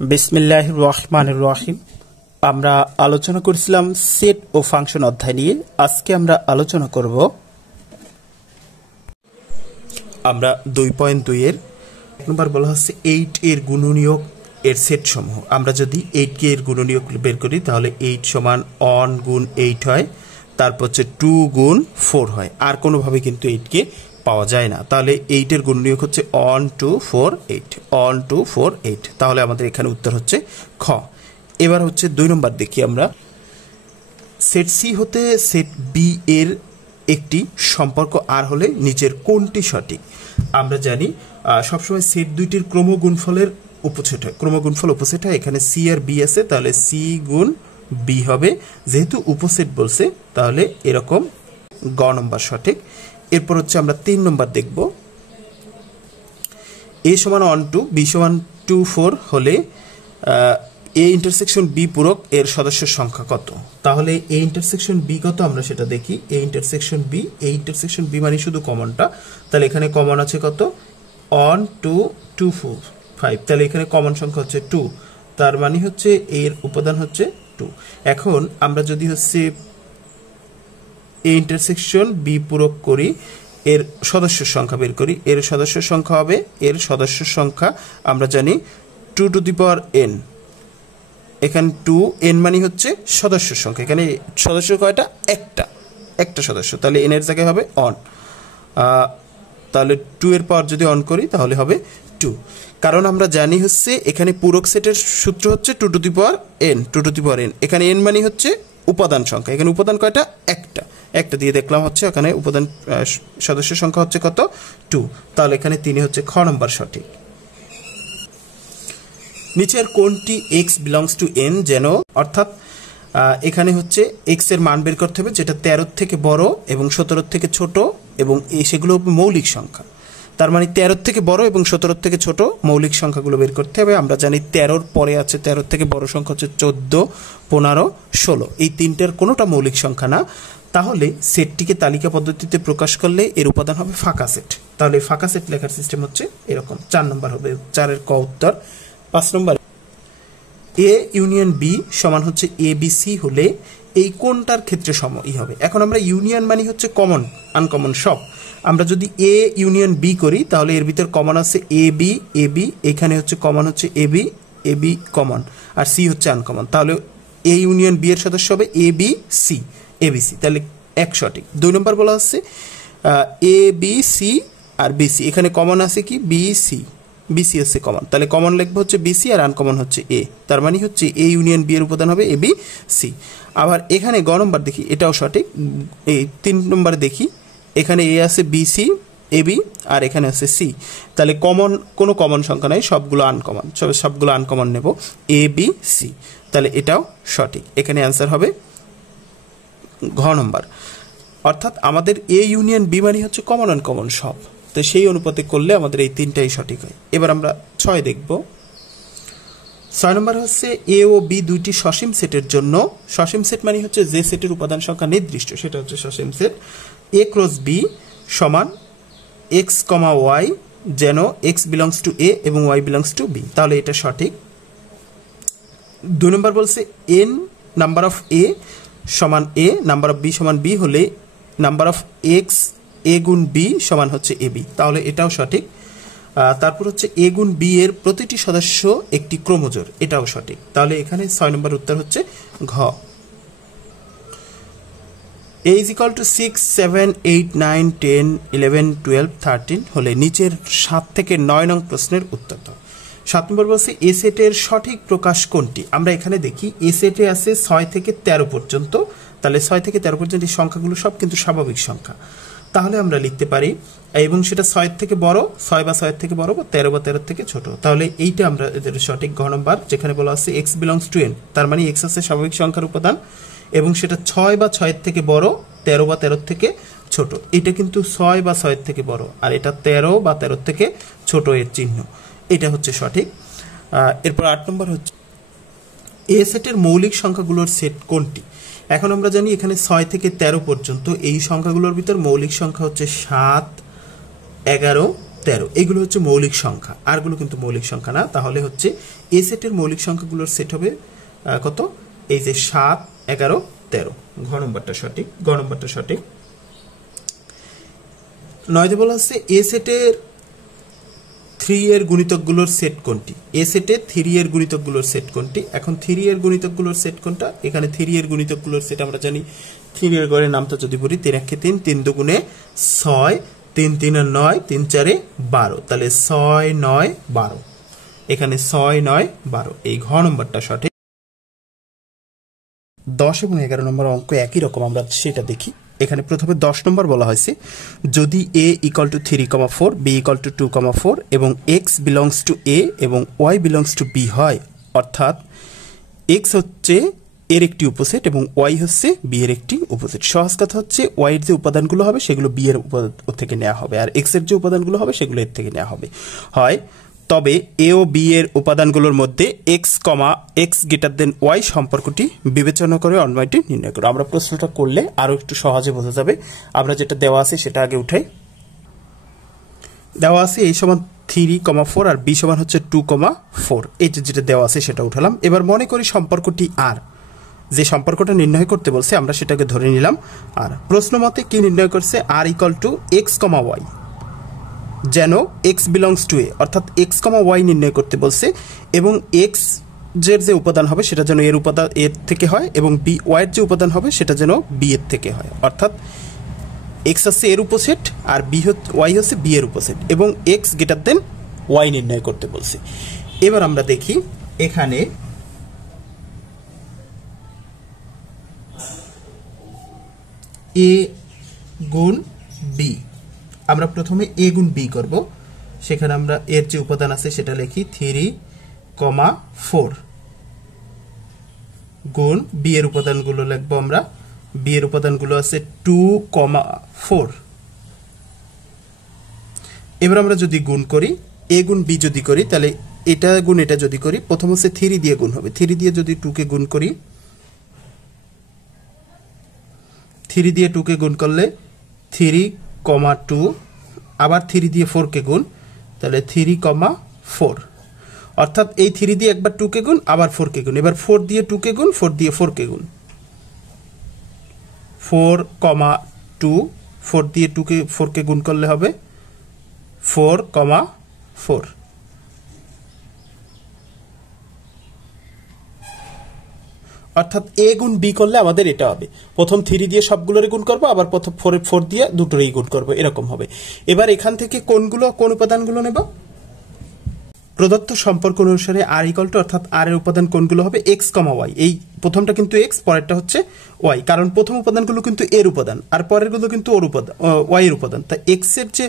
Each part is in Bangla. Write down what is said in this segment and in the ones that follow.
বিসমিল্লাহির রহমানির রহিম। আমরা আলোচনা করেছিলাম সেট ও ফাংশন অধ্যায় নিয়ে। আজকে আমরা আলোচনা করব আমরা 2.2 এর নম্বর বলা হচ্ছে 8 এর গুণনীয়ক এর সেট সমূহ। আমরা যদি 8 এর গুণনীয়ক বের করি তাহলে 8 সমান 1 গুণ 8 হয়, তারপর হচ্ছে 2 গুণ 4 হয়। আর কোনোভাবে কিন্তু 8 কে পাওয়া যায় না। তাহলে 8 এর গুণনীয়ক হচ্ছে 1 2 4 8 1 2 4 8। তাহলে আমাদের এখানে উত্তর হচ্ছে খ। এবার হচ্ছে 2 নম্বর দেখি আমরা। সেট সি হতে সেট বি এর একটি সম্পর্ক আর হলে নিচের কোনটি সঠিক? আমরা জানি সবসময় সেট দুইটির ক্রমগুণফলের উপসেট হয়, ক্রমগুণফল উপসেট হয়। এখানে সি আর বি আছে, তাহলে সি গুণ বি হবে। যেহেতু উপসেট বলছে তাহলে এরকম গ নম্বর সঠিক। এরপর হচ্ছে আমরা 3 নম্বর দেখব। এ সমান 1 2 বি সমান 2 4 হলে এ ইন্টারসেকশন বি পূরক এর সদস্যের সংখ্যা কত? তাহলে এ ইন্টারসেকশন বি কত আমরা সেটা দেখি। A intersection B, A intersection B মানে শুধু কমনটা। তাহলে এখানে কমন আছে কত? 1 2 2 4 5। তাহলে এখানে কমন সংখ্যা হচ্ছে 2, তার মানে হচ্ছে এর উপাদান হচ্ছে 2। এখন আমরা যদি হচ্ছে এ ইন্টারসেকশন বি পূরক করি, এর সদস্যের সংখ্যা বের করি। এর সদস্যের সংখ্যা হবে, এর সদস্যের সংখ্যা আমরা জানি 2 টু দি পাওয়ার n। এখানে 2n মানে হচ্ছে সদস্যের সংখ্যা। এখানে সদস্য কয়টা? একটা সদস্য। তাহলে n এর জায়গায় হবে অন। তাহলে 2 এর পাওয়ার যদি অন করি তাহলে হবে 2। কারণ আমরা জানি হচ্ছে এখানে পূরক সেটের সূত্র হচ্ছে 2 two the power n, 2 two the power n। এখানে n মানে হচ্ছে উপাদান সংখ্যা। এখানে উপাদান কয়টা? একটা দিয়ে দেখলাম হচ্ছে এখানে উপাদান সদস্যের সংখ্যা হচ্ছে কত? 2। তাহলে এখানে 3 হচ্ছে খ নম্বর সঠিক। নিচের কোনটি x বিলংস টু n যেন, অর্থাৎ এখানে হচ্ছে x এর মান বের করতে হবে যেটা 13 থেকে বড় এবং 17 থেকে ছোট, এবং সেগুলো মৌলিক সংখ্যা। তার মানে 13 থেকে বড় এবং 17 থেকে ছোট মৌলিক সংখ্যাগুলো বের করতে হবে। আমরা জানি 13 পরে আছে, 13 থেকে বড় সংখ্যা হচ্ছে 14 15 16। এই তিনটার কোনোটা মৌলিক সংখ্যা না। তাহলে সেটটিকে তালিকা পদ্ধতিতে প্রকাশ করলে এর উপাদান হবে ফাঁকা সেট। তাহলে ফাঁকা সেট লেখার সিস্টেম হচ্ছে এরকম। 4 নম্বর হবে 4 এর ক উত্তর। 5 নম্বর এ ইউনিয়ন বি সমান হচ্ছে এ বি সি হলে এই কোনটার ক্ষেত্রে সমই হবে? এখন আমরা ইউনিয়ন মানে হচ্ছে কমন আনকমন সব। আমরা যদি এ ইউনিয়ন বি করি তাহলে এর ভিতর কমন আছে এ বি, এখানে হচ্ছে কমন হচ্ছে A B common, R C হচ্ছে আনকমন। তাহলে এ ইউনিয়ন বি এর সদস্য হবে এ বি সি। তাহলে এক সঠিক। 2 নম্বর বলা হচ্ছে A B C R BC, এখানে কমন আছে কি? বিসি হচ্ছে কমন। তাহলে কমন লিখবো হচ্ছে বিসি আর আনকমন হচ্ছে এ। তার মানে হচ্ছে এ ইউনিয়ন বি এর উপাদান হবে এ বি সি। আবার এখানে গ নম্বর দেখি, এটাও সঠিক। এই 3 নম্বরে দেখি, এখানে এ আছে বিসি এ বি আর এখানে আছে সি। তাহলে কোনো কমন সংখ্যা নাই, সবগুলো আনকমন নেব এ বি সি। তাহলে এটাও সঠিক। এখানে অ্যান্সার হবে ঘ নম্বর। অর্থাৎ আমাদের এ ইউনিয়ন বি মানে হচ্ছে কমন আনকমন সব। তো সেই অনুপাতে করলে আমাদের এই 3টাই সঠিক হয়। এবার আমরা 6 দেখব। 6 নম্বর হচ্ছে এ ও বি দুইটি সসীম সেটের জন্য, সসীম সেট মানে হচ্ছে যে সেটের উপাদান সংখ্যা নির্দিষ্ট, সেটা হচ্ছে সসীম সেট। এ ক্রস বি সমান এক্স কমা ওয়াই যেন এক্স বিলংস টু এ এবং ওয়াই বিলংস টু বি। তাহলে এটা সঠিক। 2 নম্বর বলছে এন নাম্বার অফ এ সমান এ, নাম্বার অফ বি সমান বি হলে নাম্বার অফ এক্স এ গুণ বি সমান হচ্ছে এ বি। তাহলে এটাও সঠিক। তারপর হচ্ছে এ গুণ বি এর প্রতিটি সদস্য একটি ক্রমজোড়, এটাও সঠিক। তাহলে এখানে 6 নম্বর উত্তর হচ্ছে ঘ। a is equal to 6 7 8 9 10 11 12 13 হলে নিচের 7 থেকে 9 নং প্রশ্নের উত্তর দাও। 7 নম্বর বলছে এ সেটের সঠিক প্রকাশ কোনটি? আমরা এখানে দেখি এ সেটে আছে 6 থেকে 13 পর্যন্ত। তাহলে 6 থেকে 13 পর্যন্ত এই সংখ্যাগুলো সব কিন্তু স্বাভাবিক সংখ্যা। তাহলে আমরা লিখতে পারি, এবং সেটা 6 থেকে বড়, 6 বা 6 থেকে বড়, বা 13 বা 13 থেকে ছোট। তাহলে এইটা আমরা এদের সঠিক ঘ নম্বর, যেখানে বলা আছে এক্স বিলংস টু এন। তার মানে এক্স আছে স্বাভাবিক সংখ্যার উপাদান, এবং সেটা 6 বা 6 থেকে বড়, 13 বা 13 থেকে ছোট। এটা কিন্তু 6 বা 6 থেকে বড়, আর এটা 13 বা 13 থেকে ছোট এর চিহ্ন। এটা হচ্ছে সঠিক। এরপর 8 নম্বর হচ্ছে এ সেটের মৌলিক সংখ্যাগুলোর সেট কোনটি? এখন আমরা জানি এখানে 6 থেকে 13 পর্যন্ত এই সংখ্যাগুলোর ভিতর মৌলিক সংখ্যা হচ্ছে 7 11 13 এগুলো হচ্ছে মৌলিক সংখ্যা, আরগুলো কিন্তু মৌলিক সংখ্যা না। তাহলে হচ্ছে এ সেটের মৌলিক সংখ্যাগুলোর সেট হবে কত? এই যে 7, 11, 13। ঘ নম্বরটা সঠিক, গ নম্বরটা সঠিক। 9 বলা আছে এ সেটের 3 এর গুণিতকগুলোর সেট কোনটি? এ সেটে 3 এর গুণিতকগুলোর সেট কোনটি? এখন 3 এর গুণিতকগুলোর সেট কোনটা? এখানে 3 এর গুণিতকগুলোর সেট আমরা জানি 3 এর গড়ের নামটা যদি বলি 3 1 3, 3 2 6, 3 3 9, 3 4 12। তাহলে 6 9 12, এখানে 6 9 12। এই ঘ নম্বরটা সঠিক। 10 এবং 11 নম্বর অঙ্ক একই রকম, আমরা সেটা দেখি। এখানে প্রথমে 10 নম্বর বলা হয়েছে যদি a = 3,4, b = 2,4 এবং x belongs to a এবং y belongs to b হয়, অর্থাৎ x হচ্ছে এর একটি উপসেট এবং y হচ্ছে b এর একটি উপসেট। সহজ কথা হচ্ছে y এর যে উপাদানগুলো হবে সেগুলো b এর থেকে নেওয়া হবে, আর x এর যে উপাদানগুলো হবে সেগুলো এর থেকে নেওয়া হবে। হয় তবে a ও b এর উপাদানগুলোর মধ্যে x, y সম্পর্কটি বিবেচনা করে অন্বয়টি নির্ণয় করো। আমরা প্রশ্নটা করলে আরো একটু সহজে বোঝা যাবে। আমরা যেটা দেওয়া আছে সেটা আগে উঠাই। দেওয়া আছে a = 3,4 আর b = হচ্ছে 2,4। এই যেটা দেওয়া আছে সেটা উঠালাম। এবার মনে করি সম্পর্কটি r, যে সম্পর্কটা নির্ণয় করতে বলছে আমরা সেটাকে ধরে নিলাম। আর প্রশ্ন মতে কি নির্ণয় করছে? r = x, y, যেন x belongs to a, অর্থাৎ x, y নির্ণয় করতে বলছে এবং x এর যে উপাদান হবে সেটা যেন এর উপাদান এর থেকে হয় এবং y এর যে উপাদান হবে সেটা যেন b এর থেকে হয়, অর্থাৎ x হচ্ছে এর উপসেট আর y হচ্ছে b এর উপসেট এবং x > y নির্ণয় করতে বলছে। এবার আমরা দেখি এখানে a গুণ b, আমরা প্রথমে a গুণ b করব। সেখানে আমরা এর যে উপাদান আছে সেটা লিখি 3,4 গুণ b এর উপাদানগুলো লিখব আমরা। b এর উপাদানগুলো আছে 2,4। এবার আমরা যদি গুণ করি a গুণ b যদি করি তাহলে এটা গুণ এটা যদি করি, প্রথম হচ্ছে 3 দিয়ে গুণ হবে। 3 দিয়ে যদি 2 কে গুণ করি, 3 দিয়ে 2 কে গুণ করলে 3,2, আবার 3 দিয়ে 4 কে গুণ, তাহলে 3,4। অর্থাৎ এই 3 দিয়ে একবার 2 কে গুণ, আবার 4 কে গুণ, এবার 4 দিয়ে 2 কে গুণ, 4 দিয়ে 4 কে গুণ, 4,2, 4 দিয়ে 2 কে 4 কে গুণ করলে হবে 4,4। অর্থাৎ a গুণ b করলে আমাদের এটা হবে, প্রথম 3 দিয়ে সবগুলোরে গুণ করব, আবার প্রথম 4 দিয়ে দুটোরই গুণ করব, এরকম হবে। এবার এখান থেকে কোন উপাদানগুলো নেব? প্রদত্ত সম্পর্ক অনুসারে r = অর্থাৎ r এর উপাদান কোনগুলো হবে? x, y। এই প্রথমটা কিন্তু x, পরেরটা হচ্ছে y, কারণ প্রথম উপাদানগুলো কিন্তু এর উপাদান আর পরেরগুলো কিন্তু ওর উপাদান, y এর উপাদান। তাই x এর যে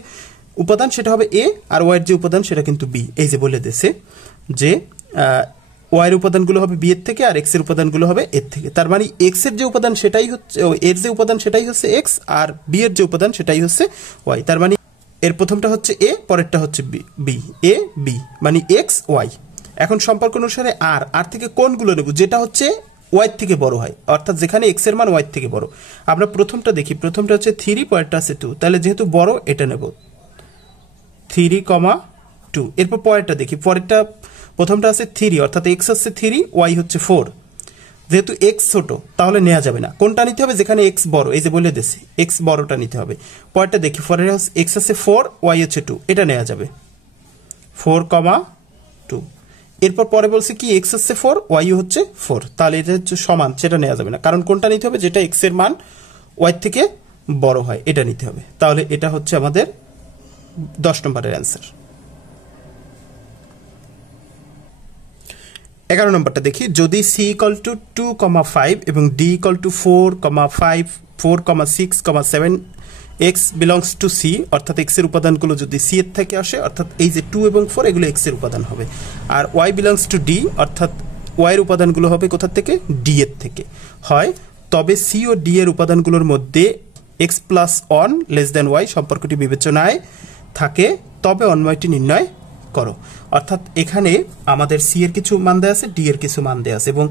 উপাদান সেটা হবে a আর y এর যে উপাদান সেটা কিন্তু b। এই যে বলে দিয়েছে যে y এর উপাদানগুলো হবে b এর থেকে আর x এর উপাদানগুলো হবে এর থেকে। তার মানে x এর যে উপাদান সেটাই হচ্ছে, এর যে উপাদান সেটাই হচ্ছে x আর b এর যে উপাদান সেটাই হচ্ছে y। তার মানে এর প্রথমটা হচ্ছে a, পরেরটা হচ্ছে b, a b মানে x y। এখন সম্পর্ক অনুসারে r থেকে কোনগুলো নেব? যেটা হচ্ছে y থেকে বড় হয়, অর্থাৎ যেখানে x এর মান y থেকে বড়। আমরা প্রথমটা দেখি, প্রথমটা হচ্ছে 3, পরেরটা আছে 2, তাহলে যেহেতু বড় এটা নেব 3,2। এরপর পরেরটা দেখি, পরেরটা প্রথমটা আছে 3, অর্থাৎ x হচ্ছে 3, y হচ্ছে 4। যেহেতু x ছোট তাহলে নেওয়া যাবে না, কোনটা নিতে হবে? যেখানে x বড়, এই যে বলে দিয়েছে x বড়টা নিতে হবে। পরেরটা দেখি, পরের x হচ্ছে 4, y হচ্ছে 2, এটা নেওয়া যাবে 4,2। এরপর পরে বলছে কি x হচ্ছে 4, y হচ্ছে 4, তাহলে এটা হচ্ছে সমান, সেটা নেওয়া যাবে না, কারণ কোনটা নিতে হবে? যেটা x এর মান y থেকে বড় হয় এটা নিতে হবে। তাহলে এটা হচ্ছে আমাদের 10 নম্বরের অ্যান্সার। 11 নম্বরটা দেখি, যদি c = 2,5 এবং d = 4,5, 4,6, 7, x belongs to c, অর্থাৎ x এর উপাদানগুলো যদি c এর থেকে আসে, অর্থাৎ এই যে 2 এবং 4 এগুলো x এর উপাদান হবে, আর y belongs to d, অর্থাৎ y এর উপাদানগুলো হবে কোথা থেকে? d এর থেকে হয়। তবে c ও d এর উপাদানগুলোর মধ্যে x + 1 < y সম্পর্কটি বিবেচনায় থাকে, তবে অন্বয়টি নির্ণয় করো। অর্থাৎ এখানে আমাদের সি এর কিছু মান দেওয়া আছে, ডি এর কিছু মান দেওয়া আছে, এবং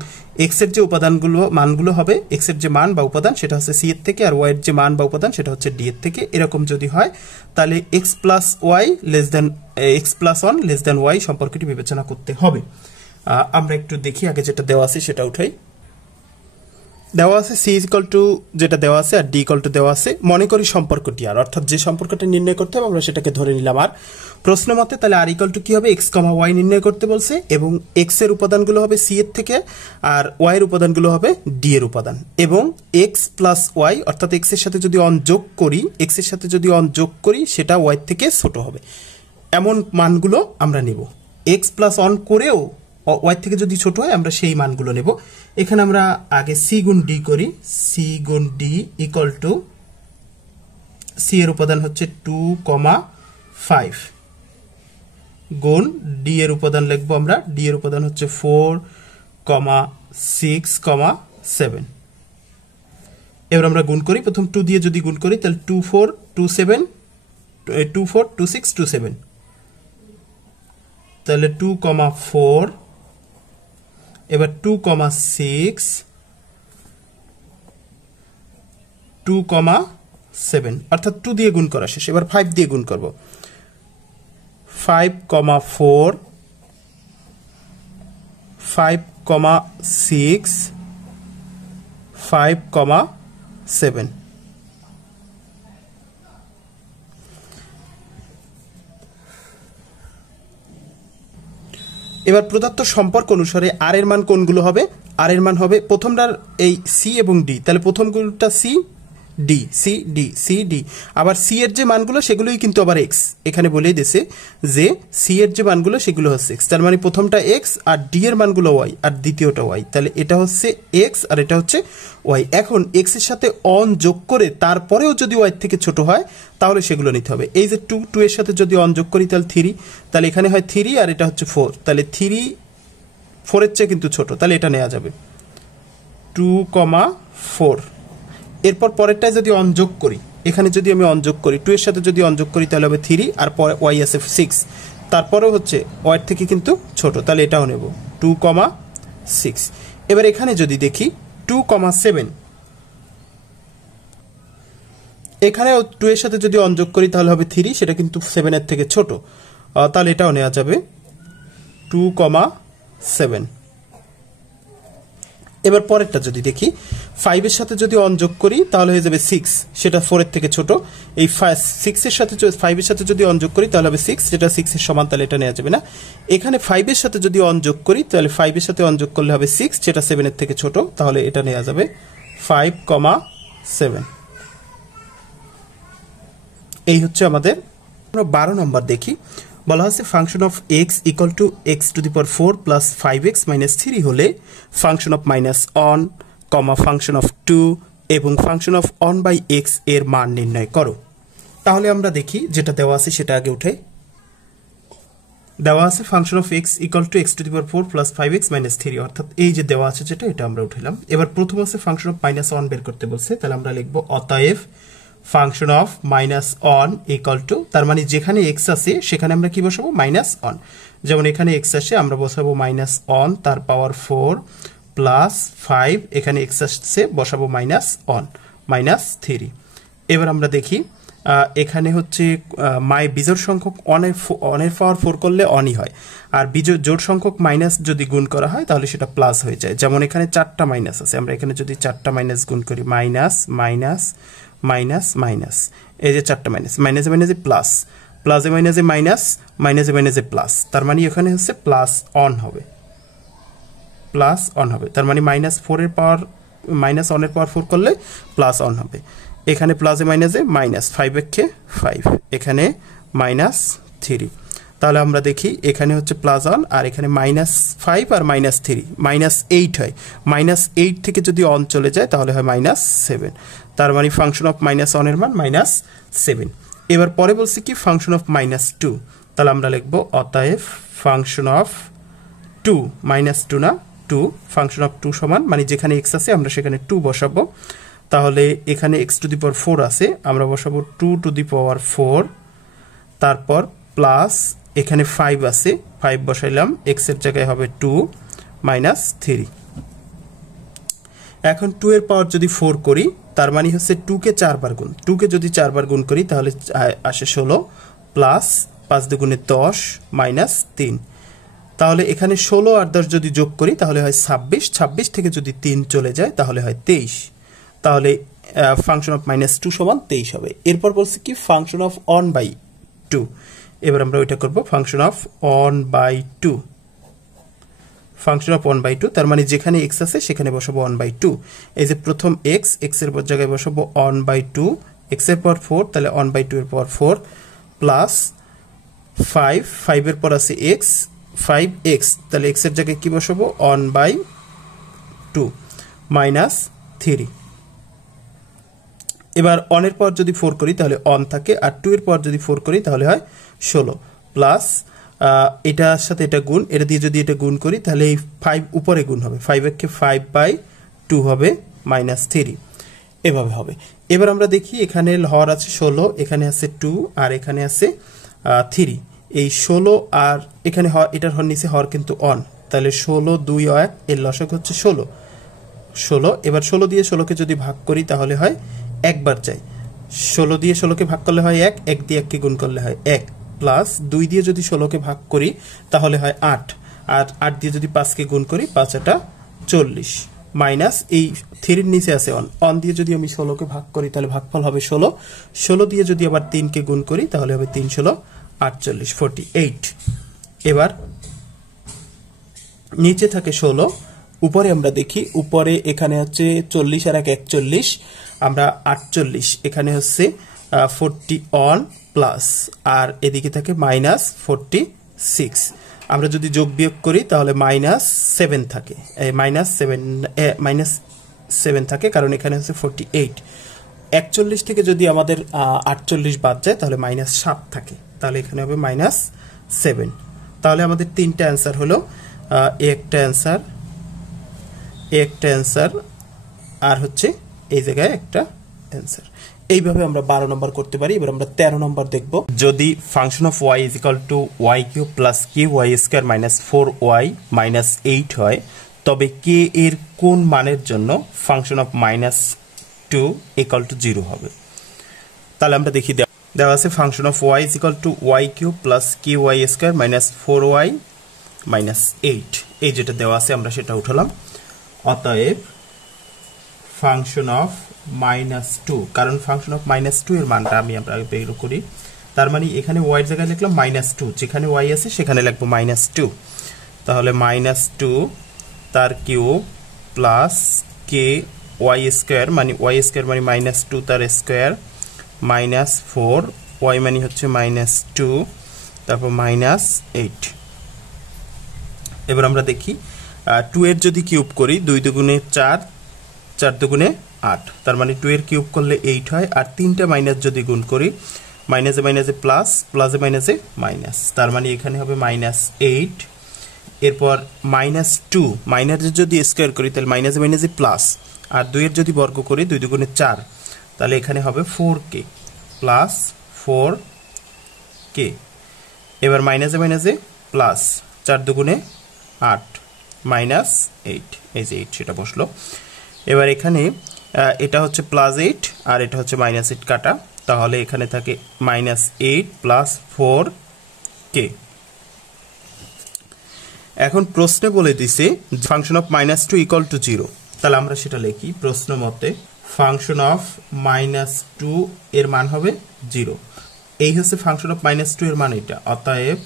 এক্স এর যে উপাদানগুলো মানগুলো হবে, এক্স এর যে মান বা উপাদান সেটা হচ্ছে সি এর থেকে, আর ওয়াই এর যে মান বা উপাদান সেটা হচ্ছে ডি এর থেকে। এরকম যদি হয় তাহলে x plus y less than x plus one less than y সম্পর্কটি বিবেচনা করতে হবে। আমরা একটু দেখি আগে যেটা দেওয়া আছে সেটা উঠাই। দেওয়া আছে সি ইকুয়াল টু যেটা দেওয়া আছে আর ডি ইকুয়াল টু দেওয়া আছে। মনে করি সম্পর্কটি আর, অর্থাৎ যে সম্পর্কটা নির্ণয় করতে হবে আমরা সেটাকে ধরে নিলাম আর। প্রশ্ন মতে তাহলে আর ইকুয়াল টু কি হবে, এক্স কমা ওয়াই নির্ণয় করতে বলছে, এবং এক্স এর উপাদানগুলো হবে সি এর থেকে আর ওয়াই এর উপাদানগুলো হবে ডি এর উপাদান, এবং এক্স প্লাস ওয়াই অর্থাৎ এক্স এর সাথে যদি অন যোগ করি, এক্স এর সাথে যদি অন যোগ করি সেটা ওয়াই থেকে ছোট হবে, এমন মানগুলো আমরা নেব। এক্স প্লাস অন করেও ওয়াই থেকে যদি ছোট হয় আমরা সেই মানগুলো নেব। এখানে আমরা আগে সি গুণ ডি করি, সি গুণ ডি ইকুয়াল টু সি এর উপাদান হচ্ছে 2,5 গুণ ডি এর উপাদান লিখবো আমরা, ডি এর উপাদান হচ্ছে 4,6,7। এবার আমরা গুণ করি, প্রথম 2 দিয়ে যদি গুণ করি তাহলে 24,26,27, তাহলে 2,4, এবার 2,6, 2,7 অর্থাৎ 2 দিয়ে গুণ করা শেষ। এবার 5 দিয়ে গুণ করব, 5,4, 5,6, 5,7। এবার প্রদত্ত সম্পর্ক অনুসারে আর এর মান কোনগুলো হবে, আর এর মান হবে প্রথমটার এই সি এবং ডি, তাহলে প্রথমগুলোটা C D, C D, C D, আবার সি এর যে মানগুলো সেগুলোই কিন্তু আবার এক্স, এখানে বলেই দিয়েছে যে সি এর যে মানগুলো সেগুলো হচ্ছে এক্স, তার মানে প্রথমটা এক্স আর ডি এর মানগুলো ওয়াই আর দ্বিতীয়টা ওয়াই, তাহলে এটা হচ্ছে এক্স আর এটা হচ্ছে ওয়াই। এখন এক্স এর সাথে অন যোগ করে তারপরেও যদি ওয়াই থেকে ছোট হয় তাহলে সেগুলো নিতে হবে। এই যে 2 এর সাথে যদি অন যোগ করি তাহলে 3, তাহলে এখানে হয় 3 আর এটা হচ্ছে 4, তাহলে 3 4 এর চেয়ে কিন্তু ছোট, তাহলে এটা নেওয়া যাবে 2,4। এরপর পরেরটায় যদি অনযোগ করি, এখানে যদি আমি অনযোগ করি 2 এর সাথে যদি অনযোগ করি তাহলে হবে 3 আর পরে ওয়াই আছে 6, তারপরেও হচ্ছে ওয়াই থেকে কিন্তু ছোট, তাহলে এটাও নেব 2,6। এবার এখানে যদি দেখি 2,7, এখানে 2 এর সাথে যদি অনযোগ করি তাহলে হবে 3, সেটা কিন্তু 7 এর থেকে ছোট, তাহলে এটাও নেওয়া যাবে 2,7। এবার পরেরটা যদি দেখি 5 এর সাথে যদি অন যোগ করি তাহলে হয়ে যাবে 6, সেটা 4 এর থেকে ছোট। এই 6 এর সাথে 5 এর সাথে যদি অন যোগ করি তাহলে হবে 6, যেটা 6 এর সমান, তাহলে এটা নেওয়া যাবে না। এখানে 5 এর সাথে যদি অন যোগ করি তাহলে 5 এর সাথে অন যোগ করলে হবে 6, যেটা 7 এর থেকে ছোট, তাহলে এটা নেওয়া যাবে 5,7। এই হচ্ছে আমাদের 12 নম্বর। দেখি বলা হচ্ছে function of x equal to x to the power 4 plus 5x minus 3 হলে function of minus one comma function of 2 এবং function of one by x এর মান নির্ণয় করো। তাহলে আমরা দেখি যেটা দেওয়া আছে সেটা আগে উঠাই। দেওয়া আছে function of x equal to x to the power 4 plus 5x minus 3, অর্থাৎ এই যে দেওয়া আছে যেটা, এটা আমরা উঠাইলাম। এবার প্রথম আছে ফাংশন অফ মাইনাস অন বের করতে বলছে, তাহলে আমরা লিখবো অতএব function of minus on equal to, তার মানে যেখানে এক্স আছে সেখানে আমরা কি বসাবো, মাইনাস অন। যেমন এখানে এক্স আসে আমরা বসাবো মাইনাস অন তার পাওয়ার 4 প্লাস 5, এখানে এক্স আসছে বসাবো মাইনাস অন মাইনাস 3। এবার আমরা দেখি এখানে হচ্ছে বিজোড় সংখ্যক অনের পাওয়ার 4 করলে অনই হয়, আর জোড় সংখ্যক মাইনাস যদি গুণ করা হয় তাহলে সেটা প্লাস হয়ে যায়। যেমন এখানে 4টা মাইনাস আছে, আমরা এখানে যদি 4টা মাইনাস গুণ করি, মাইনাস মাইনাস মাইনাস মাইনাস, এই যে 4টা মাইনাস, মাইনাসে মাইনাসে প্লাস, প্লাসে মাইনাসে মাইনাস, মাইনাসে মাইনাসে প্লাস, তার মানে এখানে হচ্ছে প্লাস অন হবে, প্লাস অন হবে। তার মানে মাইনাস 4 এর পাওয়ার মাইনাস অনের পাওয়ার 4 করলে প্লাস অন হবে। এখানে প্লাসে মাইনাসে মাইনাস, 5 একে 5, এখানে মাইনাস 3। তাহলে আমরা দেখি এখানে হচ্ছে প্লাস অন আর এখানে মাইনাস 5 আর মাইনাস 3, মাইনাস 8 হয়। মাইনাস 8 থেকে যদি অন চলে যায় তাহলে হয় মাইনাস 7, তার মানে ফাংশন অফ মাইনাস অনের মান মাইনাস 7। এবার পরে বলছি কি ফাংশন অফ মাইনাস 2, তাহলে আমরা লিখবো অতএব ফাংশন অফ 2, মাইনাস 2 না 2, ফাংশন অফ 2 সমান, মানে যেখানে এক্স আছে আমরা সেখানে 2 বসাবো। তাহলে এখানে এক্স টু দি পাওয়ার 4 আছে, আমরা বসাবো 2 টু দি পাওয়ার 4, তারপর প্লাস এখানে 5 আছে, 5 বসাইলাম, এক্স এর জায়গায় হবে 2 মাইনাস 3। এখন 2 এর পাওয়ার যদি 4 করি তার মানে হচ্ছে 2 কে 4 বার গুণ, 2 কে যদি 4 বার গুণ করি তাহলে আসে 16 প্লাস 5 দুগুণে 10 মাইনাস 3। তাহলে এখানে 16 আর 10 যদি যোগ করি তাহলে হয় 26, 26 থেকে যদি 3 চলে যায় তাহলে হয় 23। তাহলে ফাংশন অফ -2 সমান 23 হবে। এরপর বলছে কি ফাংশন অফ 1/2। এবার আমরা ওইটা করব ফাংশন অফ 1/2। ফাংশন অফ 1/2 তার মানে যেখানে x আছে সেখানে বসাবো 1/2। এই যে প্রথম x এর জায়গায় বসাবো 1/2, x এর পাওয়ার 4 তাহলে 1/2 এর পাওয়ার 4 প্লাস 5 এর পর আছে x, 5x তাহলে x এর জায়গায় কি বসাবো 1/2 মাইনাস 3। এবার 1 এর পাওয়ার যদি 4 করি তাহলে 1 থাকে, আর 2 এর পাওয়ার যদি 4 করি তাহলে হয় 16 প্লাস এটার সাথে এটা গুণ, এটা দিয়ে যদি এটা গুণ করি তাহলে এই 5 উপরে গুণ হবে, 5 কে 5/2 হবে মাইনাস 3, এভাবে হবে। এবার আমরা দেখি এখানে হর আছে 16, এখানে আছে 2 আর এখানে আছে 3। এই 16 আর এখানে এটার হর নিচে হর কিন্তু অন, তাহলে 16 2 1 এর লসাগু হচ্ছে 16। এবার 16 দিয়ে 16কে যদি ভাগ করি তাহলে হয় একবার যায়, 16 দিয়ে 16কে ভাগ করলে হয় 1, 1 দিয়ে 1কে গুণ করলে হয় 1, প্লাস 2 দিয়ে যদি 16কে ভাগ করি তাহলে হয় 8, আর 8 দিয়ে যদি 5কে গুণ করি 5 8 40, মাইনাস এই 3 এর নিচে আছে অন দিয়ে যদি আমি 16কে ভাগ করি তাহলে ভাগফল হবে 16, 16 দিয়ে যদি আবার 3কে গুণ করি তাহলে হবে 3 16 48 48। এবার নিচে থাকে 16, উপরে আমরা দেখি, উপরে এখানে হচ্ছে 40 আর 1 41, আমরা 48, এখানে হচ্ছে 41 প্লাস, আর এদিকে থাকে মাইনাস 46। আমরা যদি যোগ বিয়োগ করি তাহলে -7 থাকে, -7 থাকে, কারণ এখানে হচ্ছে 48। 41 থেকে যদি আমাদের 48 বাদ যায় তাহলে -7 থাকে, তাহলে এখানে হবে -7। তাহলে আমাদের তিনটা অ্যান্সার হলো, একটা অ্যান্সার আর হচ্ছে এই জায়গায় একটা অ্যান্সার। এইভাবে আমরা 12 নম্বর করতে পারি। এবার আমরা 13 নম্বর দেখব। যদি function of y = y³ + ky² - 4y - 8 হয়, তবে k এর কোন মানের জন্য ফাংশন অফ -2 = 0 হবে। তাহলে আমরা দেখি, দেওয়া আছে function of y = y³ + ky² - 4y - 8, এই যেটা দেওয়া আছে আমরা সেটা উঠালাম। অতএব ফাংশন অফ -2, কারণ ফাংশন অফ -2 এর মানটা আমরা বের করি, তার মানে এখানে y এর জায়গায় লিখলাম -2, যেখানে y আছে সেখানে লিখবো -2, তাহলে -2 তার কিউব প্লাস ky² মানে y² মানে -2 তার স্কয়ার মাইনাস 4, y মানে হচ্ছে -2, তারপর -8। এবার আমরা দেখি 2 এর যদি কিউব করি 2 দুগুণে 4, 4 দুগুণে 8, তার মানে 2 এর কিউব করলে 8 হয়, আর তিনটা মাইনাস যদি গুণ করি মাইনাসে মাইনাসে প্লাস, প্লাসে মাইনাসে মাইনাস, তার মানে এখানে হবে -8। এরপর -2 মাইনাসে যদি স্কয়ার করি তাহলে মাইনাসে মাইনাসে প্লাস, আর 2 এর যদি বর্গ করি 2 দুগুণে 4, তাহলে এখানে হবে 4k প্লাস 4k। এবার মাইনাসে মাইনাসে প্লাস, 4 দুগুণে 8 -8, এই যে 8 সেটা বসলো। এবার এখানে এটা হচ্ছে +8 আর এটা হচ্ছে -8 কাটা, তাহলে এখানে থাকে -8 প্লাস 4k। এখন প্রশ্নে বলে দিছে ফাংশন অফ -2 = 0, তাহলে আমরা সেটা লিখি প্রশ্ন মতে ফাংশন অফ -2 এর মান হবে 0। এই হচ্ছে ফাংশন অফ -2 এর মান এটা। অতএব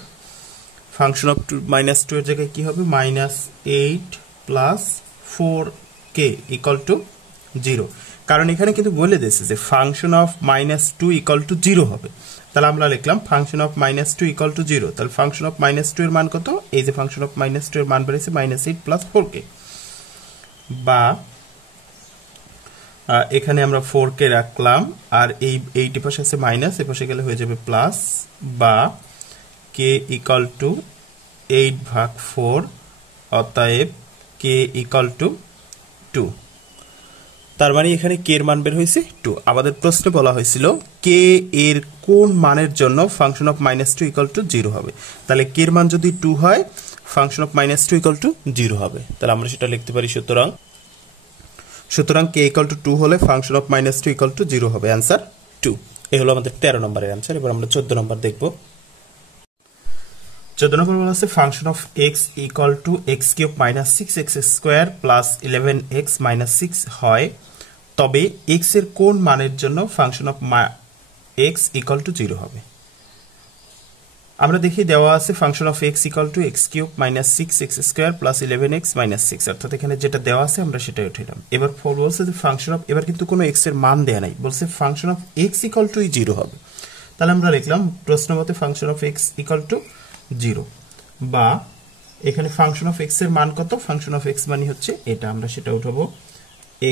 ফাংশন অফ -2 এর জায়গায় কি হবে -8 প্লাস 4k = 0, কারণ এখানে কিন্তু বলে দিয়েছে যে ফাংশন অফ -2 = 0 হবে। তাহলে আমরা লিখলাম ফাংশন অফ -2 = 0। তাহলে ফাংশন অফ -2 এর মান কত? এই যে ফাংশন অফ -2 এর মান বেরিয়েছে -8 প্লাস 4k, বা এখানে আমরা 4k রাখলাম, আর এই 8 এর পাশে আছে মাইনাস, এর পাশে গেলে হয়ে যাবে প্লাস, বা k = 8/4, অতএব k = 2। তার মানে এখানে কে এর মান বের হয়েছে 2। আমাদের প্রশ্নে বলা হয়েছিল কে এর কোন মানের জন্য ফাংশন অফ -2 ইকুয়াল টু 0 হবে। তাহলে কে এর মান যদি 2 হয় ফাংশন অফ -2 ইকুয়াল টু 0 হবে। তাহলে আমরা সেটা লিখতে পারি সুতরাং কে ইকুয়াল টু 2 হলে ফাংশন অফ -2 ইকুয়াল টু 0 হবে। অ্যান্সার 2। এই হলো আমাদের 13 নম্বরের অ্যান্সার। এবার আমরা 14 নম্বর দেখব। 14 নম্বর বলা আছে function of x equal two x³ - 6x² + 11x - 6 হয়, তবে x এর কোন মানের জন্য function of x equal two 0 হবে। আমরা দেখি দেওয়া আছে function of x equal two x³ - 6x² + 11x - 6, অর্থাৎ এখানে যেটা দেওয়া আছে আমরা সেটাই উঠাইলাম। এবার বলছে যে ফাংশন অফ, এবার কিন্তু কোনো x এর মান দেয়া নাই, বলছে function of x equal two 0 হবে। তাহলে আমরা লিখলাম প্রশ্ন মতে function of x equal two 0, বা এখানে ফাংশন অফ x এর মান কত, ফাংশন অফ x মানে হচ্ছে এটা, আমরা সেটা উঠাবো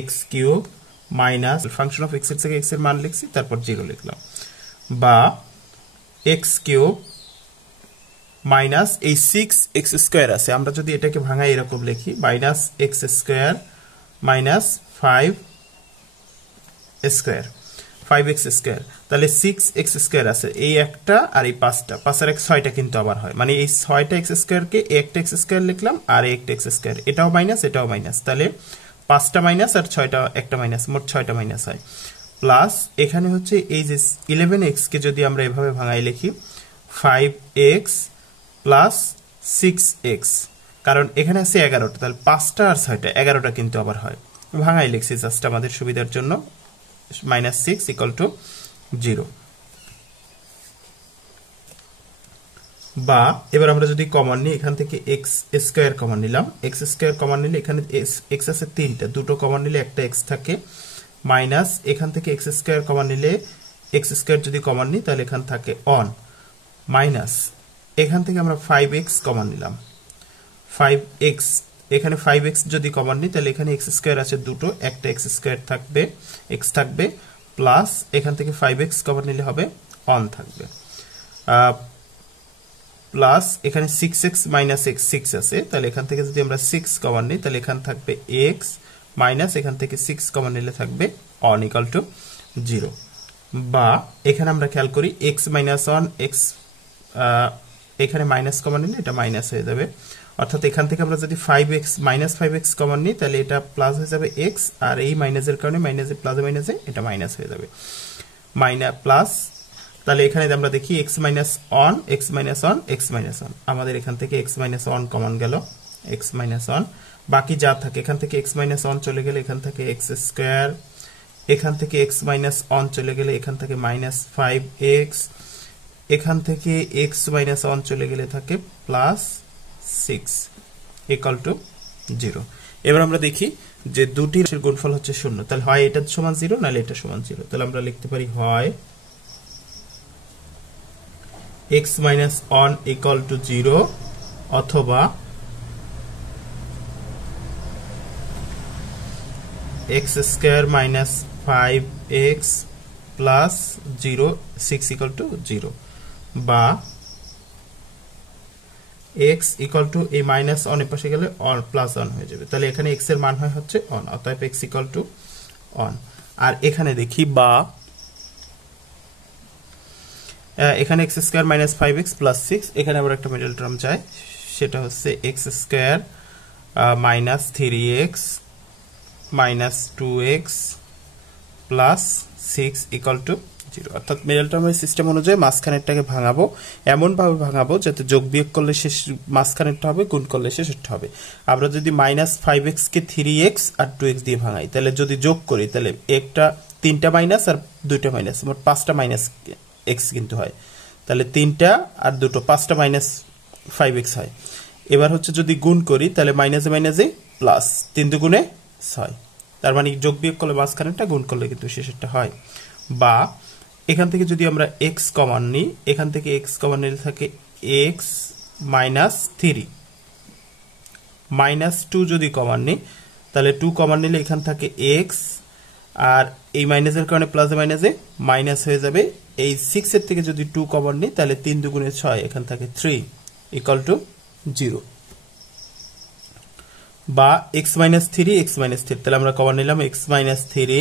x³ minus function of x এর থেকে x এর মান লিখছি, তারপর 0 লিখলাম, বা x³ মাইনাস এই 6x² আছে, আমরা যদি এটাকে ভাঙাই এরকম লিখি -x² মাইনাস 5x², তাহলে 6x² আছে, এই একটা আর এই 5টা, 5 আর 1 6টা কিন্তু আবার হয়, মানে এই 6টা x² কে একটা x² লিখলাম আর একটা x², এটাও মাইনাস এটাও মাইনাস, তাহলে 5টা মাইনাস আর 6টা একটা মাইনাস, মোট 6টা মাইনাস হয়, প্লাস এখানে হচ্ছে এই যে 11x কে যদি আমরা এভাবে ভাঙাই লিখি 5x প্লাস 6x, কারণ এখানে আছে 11টা, তাহলে 5টা আর 6টা 11টা কিন্তু আবার হয়, ভাঙাই লিখছি জাস্ট আমাদের সুবিধার জন্য, -6 ইকুয়াল টু 0। বা এবার আমরা যদি কমন নিই, এখান থেকে x² কমন নিলাম, x² কমন নিলে এখানে x আছে 3টা, দুটো কমন নিলে একটা x থাকে, মাইনাস এখান থেকে x² কমন নিলে x² যদি কমন নিই তাহলে এখান থাকে অন, মাইনাস এখান থেকে আমরা 5x কমন নিলাম, 5x এখানে 5x যদি কমন নিই তাহলে এখানে x² আছে দুটো, একটা x² থাকবে x থাকবে, প্লাস এখান থেকে 5x কমন নিলে হবে অন থাকবে, প্লাস এখানে 6x মাইনাস x 6 আছে, তাহলে এখান থেকে যদি আমরা 6 কমন নিই তাহলে এখান থাকবে x, মাইনাস এখান থেকে 6 কমন নিলে থাকবে অন ইকুয়াল টু 0। বা এখানে আমরা খেয়াল করি x মাইনাস 1 x, এখানে মাইনাস কমন নিলে এটা মাইনাস হয়ে যাবে, অর্থাৎ এখান থেকে আমরা যদি 5x মাইনাস 5x কমন নিই তাহলে এটা প্লাস হয়ে যাবে x, আর এই মাইনাসের কারণে মাইনাসে প্লাসে মাইনাসে এটা মাইনাস হয়ে যাবে, প্লাস, তাহলে এখানে আমরা দেখি x minus on x minus on x minus on, আমাদের এখান থেকে x মাইনাস অন কমন গেল, x মাইনাস অন, বাকি যা থাকে এখান থেকে x মাইনাস অন চলে গেলে এখান থেকে x², এখান থেকে x মাইনাস অন চলে গেলে এখান থেকে -5x, এখান থেকে x মাইনাস অন চলে গেলে থাকে প্লাস 6 ইকুয়াল টু 0। এবার আমরা দেখি যে দুটির গুণফল হচ্ছে 0, তাহলে হয় এটা সমান 0 নাহলে এটা সমান 0, তাহলে আমরা লিখতে পারি হয় x minus on equal to 0 অথবা x² minus 5x plus 0 6 equal to 0, বা x ইকুয়াল টু এই মাইনাস অন এর পাশে গেলে অন প্লাস অন হয়ে যাবে, তাহলে এখানে x এর মান হয় হচ্ছে অন, অতএব x ইকুয়াল টু অন। আর এখানে দেখি বা এখানে x² মাইনাস 5x প্লাস 6, এখানে আবার একটা মিডল টার্ম চাই, সেটা হচ্ছে x² minus 3x minus 2x plus 6 equal to 0, অর্থাৎ মিডল টার্মের সিস্টেম অনুযায়ী মাঝখানেরটাকে ভাঙাবো, এমনভাবে ভাঙাবো যাতে যোগ বিয়োগ করলে শেষ মাঝখানেরটা হবে, গুণ করলে শেষেরটা হবে। আমরা যদি -5x কে 3x আর 2x দিয়ে ভাঙাই, তাহলে যদি যোগ করি তাহলে একটা 3টা মাইনাস আর 2টা মাইনাস, মোট 5টা মাইনাস x কিন্তু হয়, তাহলে 3টা আর 2টো 5টা মাইনাস 5x হয়। এবার হচ্ছে যদি গুণ করি তাহলে মাইনাসে মাইনাসে প্লাস, 3 দুগুণে 6, তার মানে যোগ বিয়োগ করলে মাঝখানেরটা, গুণ করলে কিন্তু শেষেরটা হয়। বা এখান থেকে যদি আমরা x কমন নিই, এখান থেকে x কমন নিলে থাকে x মাইনাস 3, -2 যদি কমন নিই তাহলে 2 কমন নিলে এখান থাকে x, আর এই মাইনাসের কারণে প্লাসে মাইনাসে মাইনাস হয়ে যাবে, এই 6 এর থেকে যদি 2 কমন নিই তাহলে 3 দুগুণে 6, এখান থাকে 3 ইকুয়াল টু 0। বা x মাইনাস থ্রি তাহলে আমরা কমন নিলাম x মাইনাস থ্রি,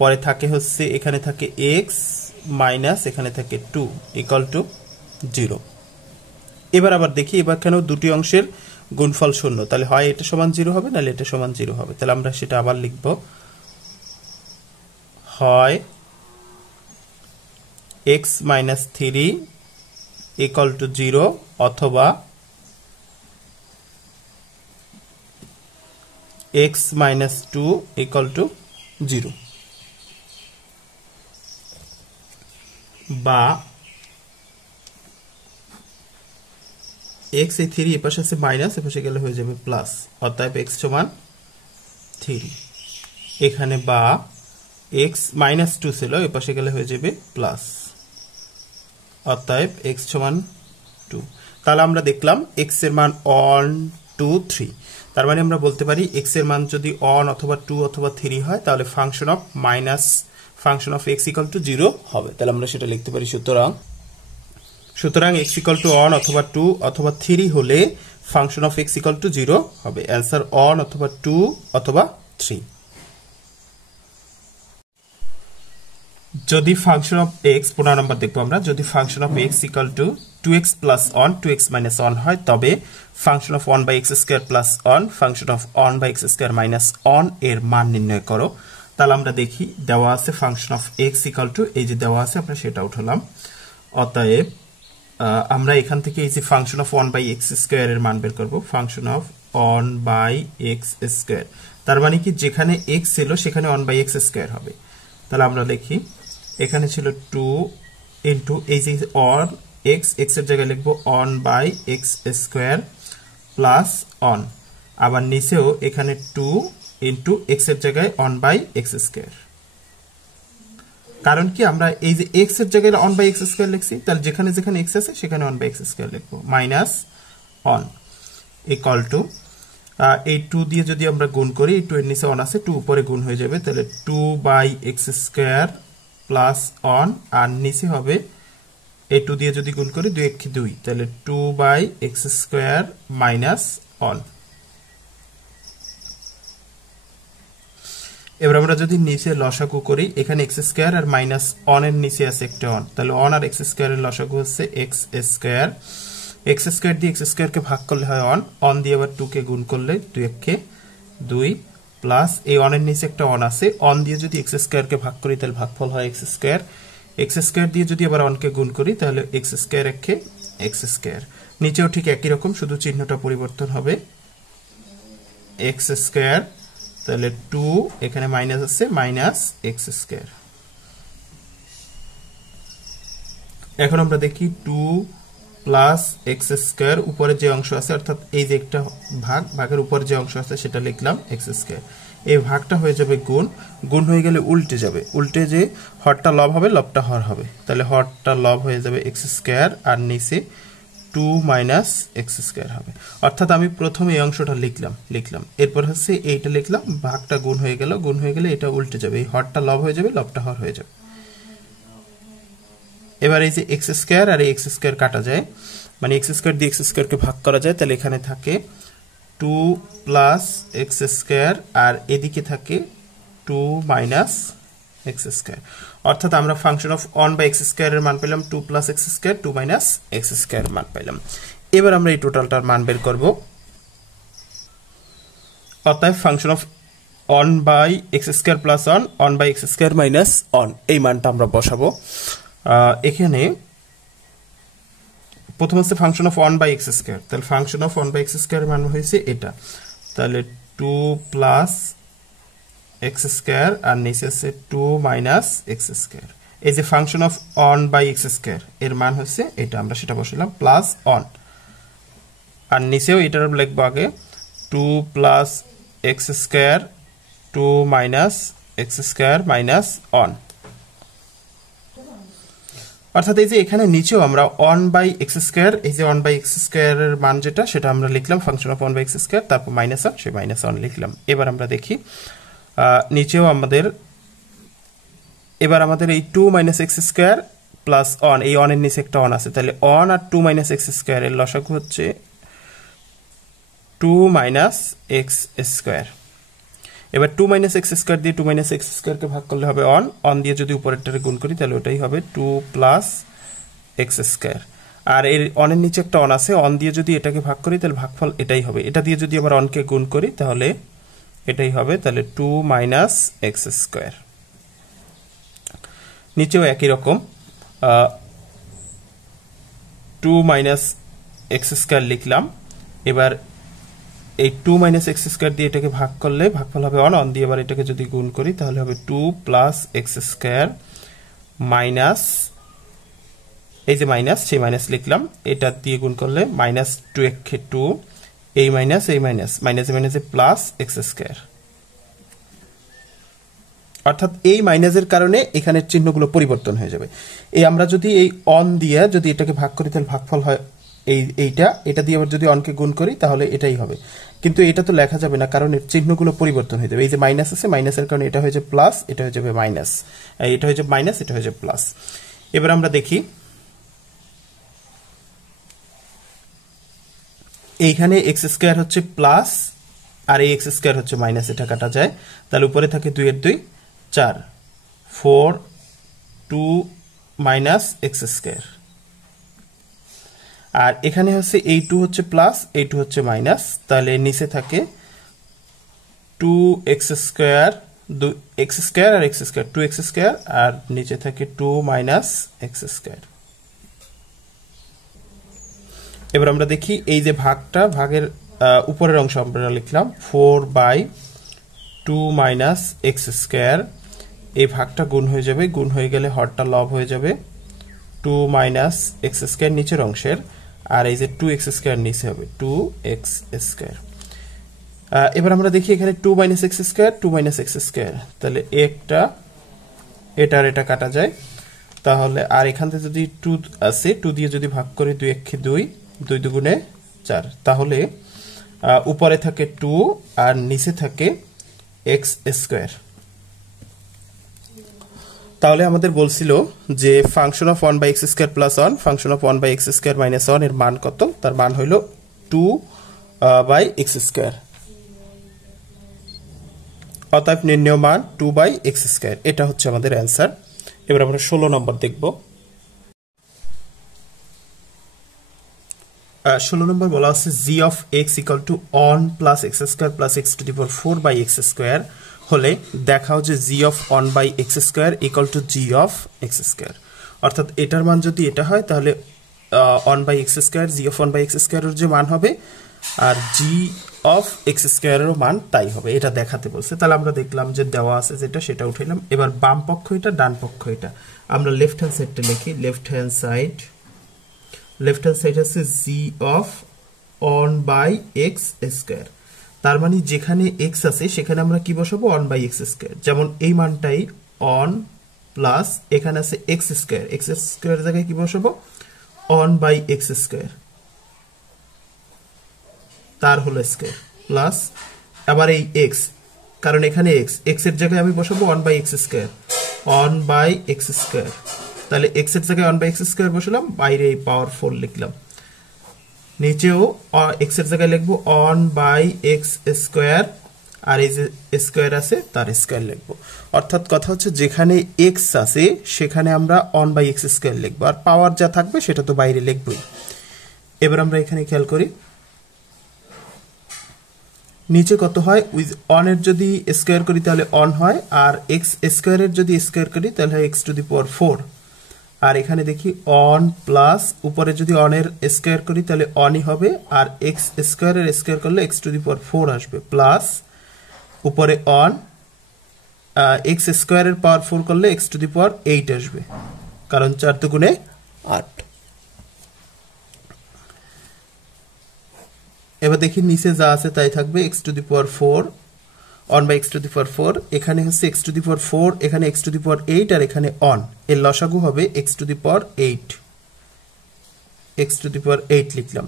পরে থাকে হচ্ছে এখানে থাকে x মাইনাস এখানে থাকে 2 ইকুয়াল টু 0। এবার আবার দেখি এবার কেন দুটি অংশের গুণফল শূন্য, তাহলে হয় এটা সমান 0 হবে নাহলে এটা সমান 0 হবে। তাহলে আমরা সেটা আবার লিখব, হয় x minus three equal to 0 অথবা x মাইনাস 2 ইকুয়াল টু 0, বা x এই 3 এর পাশে আছে মাইনাস, এর পাশে গেলে হয়ে যাবে প্লাস, অতএব x সমান 3। এখানে বা x মাইনাস 2 ছিল, এর পাশে গেলে হয়ে যাবে প্লাস, অতএব x সমান 2। তাহলে আমরা দেখলাম x এর মান 1 2 3, তার মানে আমরা বলতে পারি x এর মান যদি 1 অথবা 2 অথবা 3 হয় তাহলে function of x equal two 0 হবে। তাহলে আমরা সেটা লিখতে পারি, সুতরাং x ইকুয়াল টু 1 অথবা 2 অথবা 3 হলে function of x equal two 0 হবে। অ্যান্সার 1 অথবা 2 অথবা 3। যদি ফাংশন অফ x 15 নম্বর দেখবো আমরা, যদি function of x equal to 2x plus 1 2x minus 1 হয় তবে function of 1 by x square plus 1 function of 1 by x square minus 1 এর মান নির্ণয় করো। তাহলে আমরা দেখি দেওয়া আছে function of x equal two, এই যে দেওয়া আছে আমরা সেটা উঠালাম। অতএব আমরা এখান থেকে এই যে function of 1 by x square এর মান বের করব, function of 1 by x square, তার মানে কি যেখানে x ছিল সেখানে 1 বাই x স্কয়ার হবে। তাহলে আমরা লিখি এখানে ছিল 2 ইনটু এই যে অন x এর জায়গায় লিখব 1 বাই x স্কয়ার প্লাস 1, আবার নিচেও এখানে 2 ইনটু x এর জায়গায় 1 বাই x স্কয়ার। কারণ কি আমরা এই যে x এর জায়গায় 1 বাই x স্কয়ার লিখছি, তাহলে যেখানে যেখানে x আছে সেখানে 1 বাই x স্কয়ার লিখব, মাইনাস 1 ইকুয়াল টু এই 2 দিয়ে যদি আমরা গুণ করি, এই 2 এর নিচে 1 আছে, 2 উপরে গুণ হয়ে যাবে, তাহলে 2 বাই x স্কয়ার প্লাস 1, আর নিচে হবে এই 2 দিয়ে যদি গুণ করি 2 1 2, তাহলে 2 বাই x স্কয়ার মাইনাস 1। এবার আমরা যদি নিচে লসাগু করি, এখানে x স্কয়ার আর মাইনাস 1 এর নিচে আছে একটা 1, তাহলে 1 আর x স্কয়ারের লসাগু হচ্ছে x স্কয়ার। x স্কয়ার দিয়ে x স্কয়ারকে ভাগ করলে হয় 1, 1 দিয়ে আবার 2 কে গুণ করলে 2 1 কে 2 প্লাস এই 1 এর নিচে একটা 1 আছে, 1 দিয়ে যদি x স্কয়ারকে ভাগ করি তাহলে ভাগফল হয় x স্কয়ার। x স্কয়ার দিয়ে যদি আবার 1 কে গুণ করি তাহলে x স্কয়ার 1 কে x স্কয়ার, নিচেও ঠিক একই রকম, শুধু চিহ্নটা পরিবর্তন হবে, x স্কয়ার, তাহলে 2 এখানে মাইনাস আছে মাইনাস x স্কয়ার। এখন আমরা দেখি 2 প্লাস x স্কয়ার, উপরে যে অংশ আছে অর্থাৎ এই যে একটা ভাগের উপরে যে অংশ আছে সেটা লিখলাম x স্কয়ার, এই ভাগটা হয়ে যাবে গুণ হয়ে গেলে উল্টে যাবে, উল্টে যে হরটা লব হবে লবটা হর হবে, তাহলে হরটা লব হয়ে যাবে x স্কয়ার আর নিচে 2 মাইনাস x স্কয়ার হবে। অর্থাৎ আমি প্রথমে এই অংশটা লিখলাম, এরপর হচ্ছে এইটা লিখলাম, ভাগটা গুণ হয়ে গেলে এটা উল্টে যাবে, এই হরটা লব হয়ে যাবে লবটা হর হয়ে যাবে। এবার এই যে x স্কয়ার আর x স্কয়ার কাটা যায়, মানে x স্কয়ার দিয়ে x স্কয়ারকে ভাগ করা যায়, তাহলে এখানে থাকে 2 প্লাস x স্কয়ার আর এদিকে থাকে 2 মাইনাস x স্কয়ার। অর্থাৎ আমরা function of 1 by x square এর মান পেলাম 2 plus x square 2 minus x square মান পেলাম। এবার আমরা এই টোটালটার মান বের করব। অতএব function of 1 by x square plus 1 by x square minus 1, এই মানটা আমরা বসাবো। এখানে প্রথম হচ্ছে function of 1 by x square, তাহলে function of 1 by x square মান হয়েছে এটা, তাহলে 2 প্লাস x স্কয়ার আর নিচে আছে 2 মাইনাস x স্কয়ার। এই যে function of 1 by x square এর মান হচ্ছে এটা, আমরা সেটা বসালাম প্লাস 1, আর নিচেও এটার লিখব আগে 2 plus x square 2 minus x square minus 1। অর্থাৎ এই যে এখানে নিচেও আমরা 1 বাই x স্কয়ার, এই যে 1 বাই x স্কয়ার এর মান যেটা সেটা আমরা লিখলাম function of 1 by x square, তারপর মাইনাস 1, সেই মাইনাস 1 লিখলাম। এবার আমরা দেখি নিচেও আমাদের এই 2 মাইনাস x স্কয়ার প্লাস 1, এই 1 এর নিচে একটা 1 আছে, তাহলে 1 আর 2 মাইনাস x স্কয়ার এর লসাগু হচ্ছে 2 মাইনাস এক্স স্কোয়ার। এবার 2 মাইনাস এক্স স্কোয়ার দিয়ে 2 মাইনাস এক্স স্কোয়ারকে ভাগ করলে হবে অন, অন দিয়ে যদি উপরেরটারে গুণ করি তাহলে ওটাই হবে 2 প্লাস এক্স স্কোয়ার। আর এর অনের নিচে একটা অন আছে, অন দিয়ে যদি এটাকে ভাগ করি তাহলে ভাগফল এটাই হবে, এটা দিয়ে যদি আবার অনকে গুণ করি তাহলে এটাই হবে, তাহলে 2 মাইনাস এক্স স্কোয়ার। নিচেও একই রকম 2 মাইনাস এক্স স্কোয়ার লিখলাম। এবার এই 2 মাইনাস এক্স স্কোয়ার দিয়ে এটাকে ভাগ করলে ভাগফল হবে অন, অন দিয়ে এবার এটাকে যদি গুণ করি তাহলে হবে 2 প্লাস এক্স স্কোয়ার মাইনাস, এই যে মাইনাস সেই মাইনাস লিখলাম, এটা দিয়ে গুণ করলে মাইনাস 2 একে 2, এই মাইনাস এই মাইনাস, মাইনাসে মাইনাসে প্লাস এক্স স্কোয়ার। অর্থাৎ এই মাইনাসের কারণে এখানের চিহ্নগুলো পরিবর্তন হয়ে যাবে। এই আমরা যদি এই অন দিয়ে যদি এটাকে ভাগ করি তাহলে ভাগফল হয় এটা দিয়ে আবার যদি অনকে গুণ করি তাহলে এটাই হবে, কিন্তু এটা তো লেখা যাবে না কারণ এর চিহ্নগুলো পরিবর্তন হয়ে যাবে। এই যে মাইনাস আছে, মাইনাসের কারণে এটা হয়ে যাবে প্লাস, এটা হয়ে যাবে মাইনাস, এটা হয়ে যাবে মাইনাস, এটা হয়ে যাবে প্লাস। এবার আমরা দেখি এইখানে এক্স স্কোয়ার হচ্ছে প্লাস আর এই এক্স স্কোয়ার হচ্ছে মাইনাস, এটা কাটা যায়, তাহলে উপরে থাকে 2 এর 2 4, 4 2 মাইনাস এক্স স্কোয়ার। আর এখানে হচ্ছে এই 2 হচ্ছে প্লাস, এই 2 হচ্ছে মাইনাস, তাহলে নিচে থাকে 2 এক্স স্কোয়ার, এক্স স্কোয়ার আর এক্স স্কোয়ার, 2 এক্স স্কোয়ার, আর নিচে থাকে 2 মাইনাস এক্স স্কোয়ার। এবার আমরা দেখি এই যে ভাগটা, ভাগের উপরের অংশ আমরা লিখলাম 4/2 মাইনাস এক্স স্কোয়ার, এই ভাগটা গুণ হয়ে যাবে, গুণ হয়ে গেলে হরটা লব হয়ে যাবে 2 মাইনাস এক্স স্কোয়ার নিচের অংশের, আর এই যে 2 এক্স স্কোয়ার নিচে হবে 2 এক্স স্কোয়ার। এবার আমরা দেখি এখানে 2 minus x square, 2 minus x square, তাহলে একটা এটা আর এটা কাটা যায়, তাহলে আর এখান থেকে যদি 2 আছে 2 দিয়ে যদি ভাগ করি 2 একে 2, 2 দুগুণে 4, তাহলে উপরে থাকে 2 আর নিচে থাকে এক্স স্কোয়ার। তাহলে আমাদের বলছিল যে function of 1/x square plus 1, function of 1/x square minus 1 এর মান কত, তার মান হইল 2/x স্কোয়ার। অতএব নির্ণেয় মান 2/x স্কোয়ার, এটা হচ্ছে আমাদের অ্যান্সার। এবার আমরা 16 নম্বর দেখব। 16 নম্বর বলা আছে g of x equal to 1 plus x square plus x to the power 4/x square হলে দেখাও যে g of 1/x square equal to g of x square। অর্থাৎ এটার মান যদি এটা হয় তাহলে 1/x square g of 1/x square এর যে মান হবে আর g of x square এর মান তাই হবে, এটা দেখাতে বলছে। তাহলে আমরা দেখলাম যে দেওয়া আছে যেটা সেটা উঠাইলাম। এবার বাম পক্ষ এটা, ডান পক্ষ এটা, আমরা লেফট হ্যান্ড সাইডটা লিখি। লেফট হ্যান্ড সাইড হচ্ছে g of 1/x square, তার মানে যেখানে x আছে সেখানে আমরা কি বসাবো 1/x square, যেমন এই মানটাই 1 প্লাস এখানে আছে x square, x square এর জায়গায় কি বসাবো 1/x square, তার হোল স্কয়ার প্লাস আবার এই x, কারণ এখানে x এর জায়গায় আমি বসাবো 1/x square, 1/x square, তাহলে x এর জায়গায় 1/x square বসালাম, বাইরে এই পাওয়ার 4 লিখলাম, নিচেও x এর জায়গায় লিখবো 1/x square, আর এই যে স্কয়ার আছে তার স্কয়ার লিখবো। অর্থাৎ কথা হচ্ছে যেখানে x আছে সেখানে আমরা 1/x square লিখবো, আর পাওয়ার যা থাকবে সেটা তো বাইরে লিখবই। এবার আমরা এখানে খেয়াল করি নিচে কত হয়, উইথ 1 এর যদি স্কয়ার করি তাহলে 1 হয়, আর x স্কয়ার এর যদি স্কয়ার করি তাহলে হয় x to the power 4, আর এখানে দেখি 1 প্লাস উপরে যদি 1 এর স্কয়ার করি তাহলে 1 ই হবে, আর x স্কয়ার এর স্কয়ার করলে x to the power 4 আসবে, প্লাস উপরে 1 x স্কয়ার এর পাওয়ার 4 করলে x to the power 8 আসবে, কারণ 4 দুগুণে 8। এবার দেখি নিচে যা আছে তাই থাকবে, x to the power 4, 1/x to the power 4, এখানে হচ্ছে x to the power 4, এখানে x to the power 8, আর এখানে 1, এর লসাগু হবে x to the power 8, x to the power 8 লিখলাম।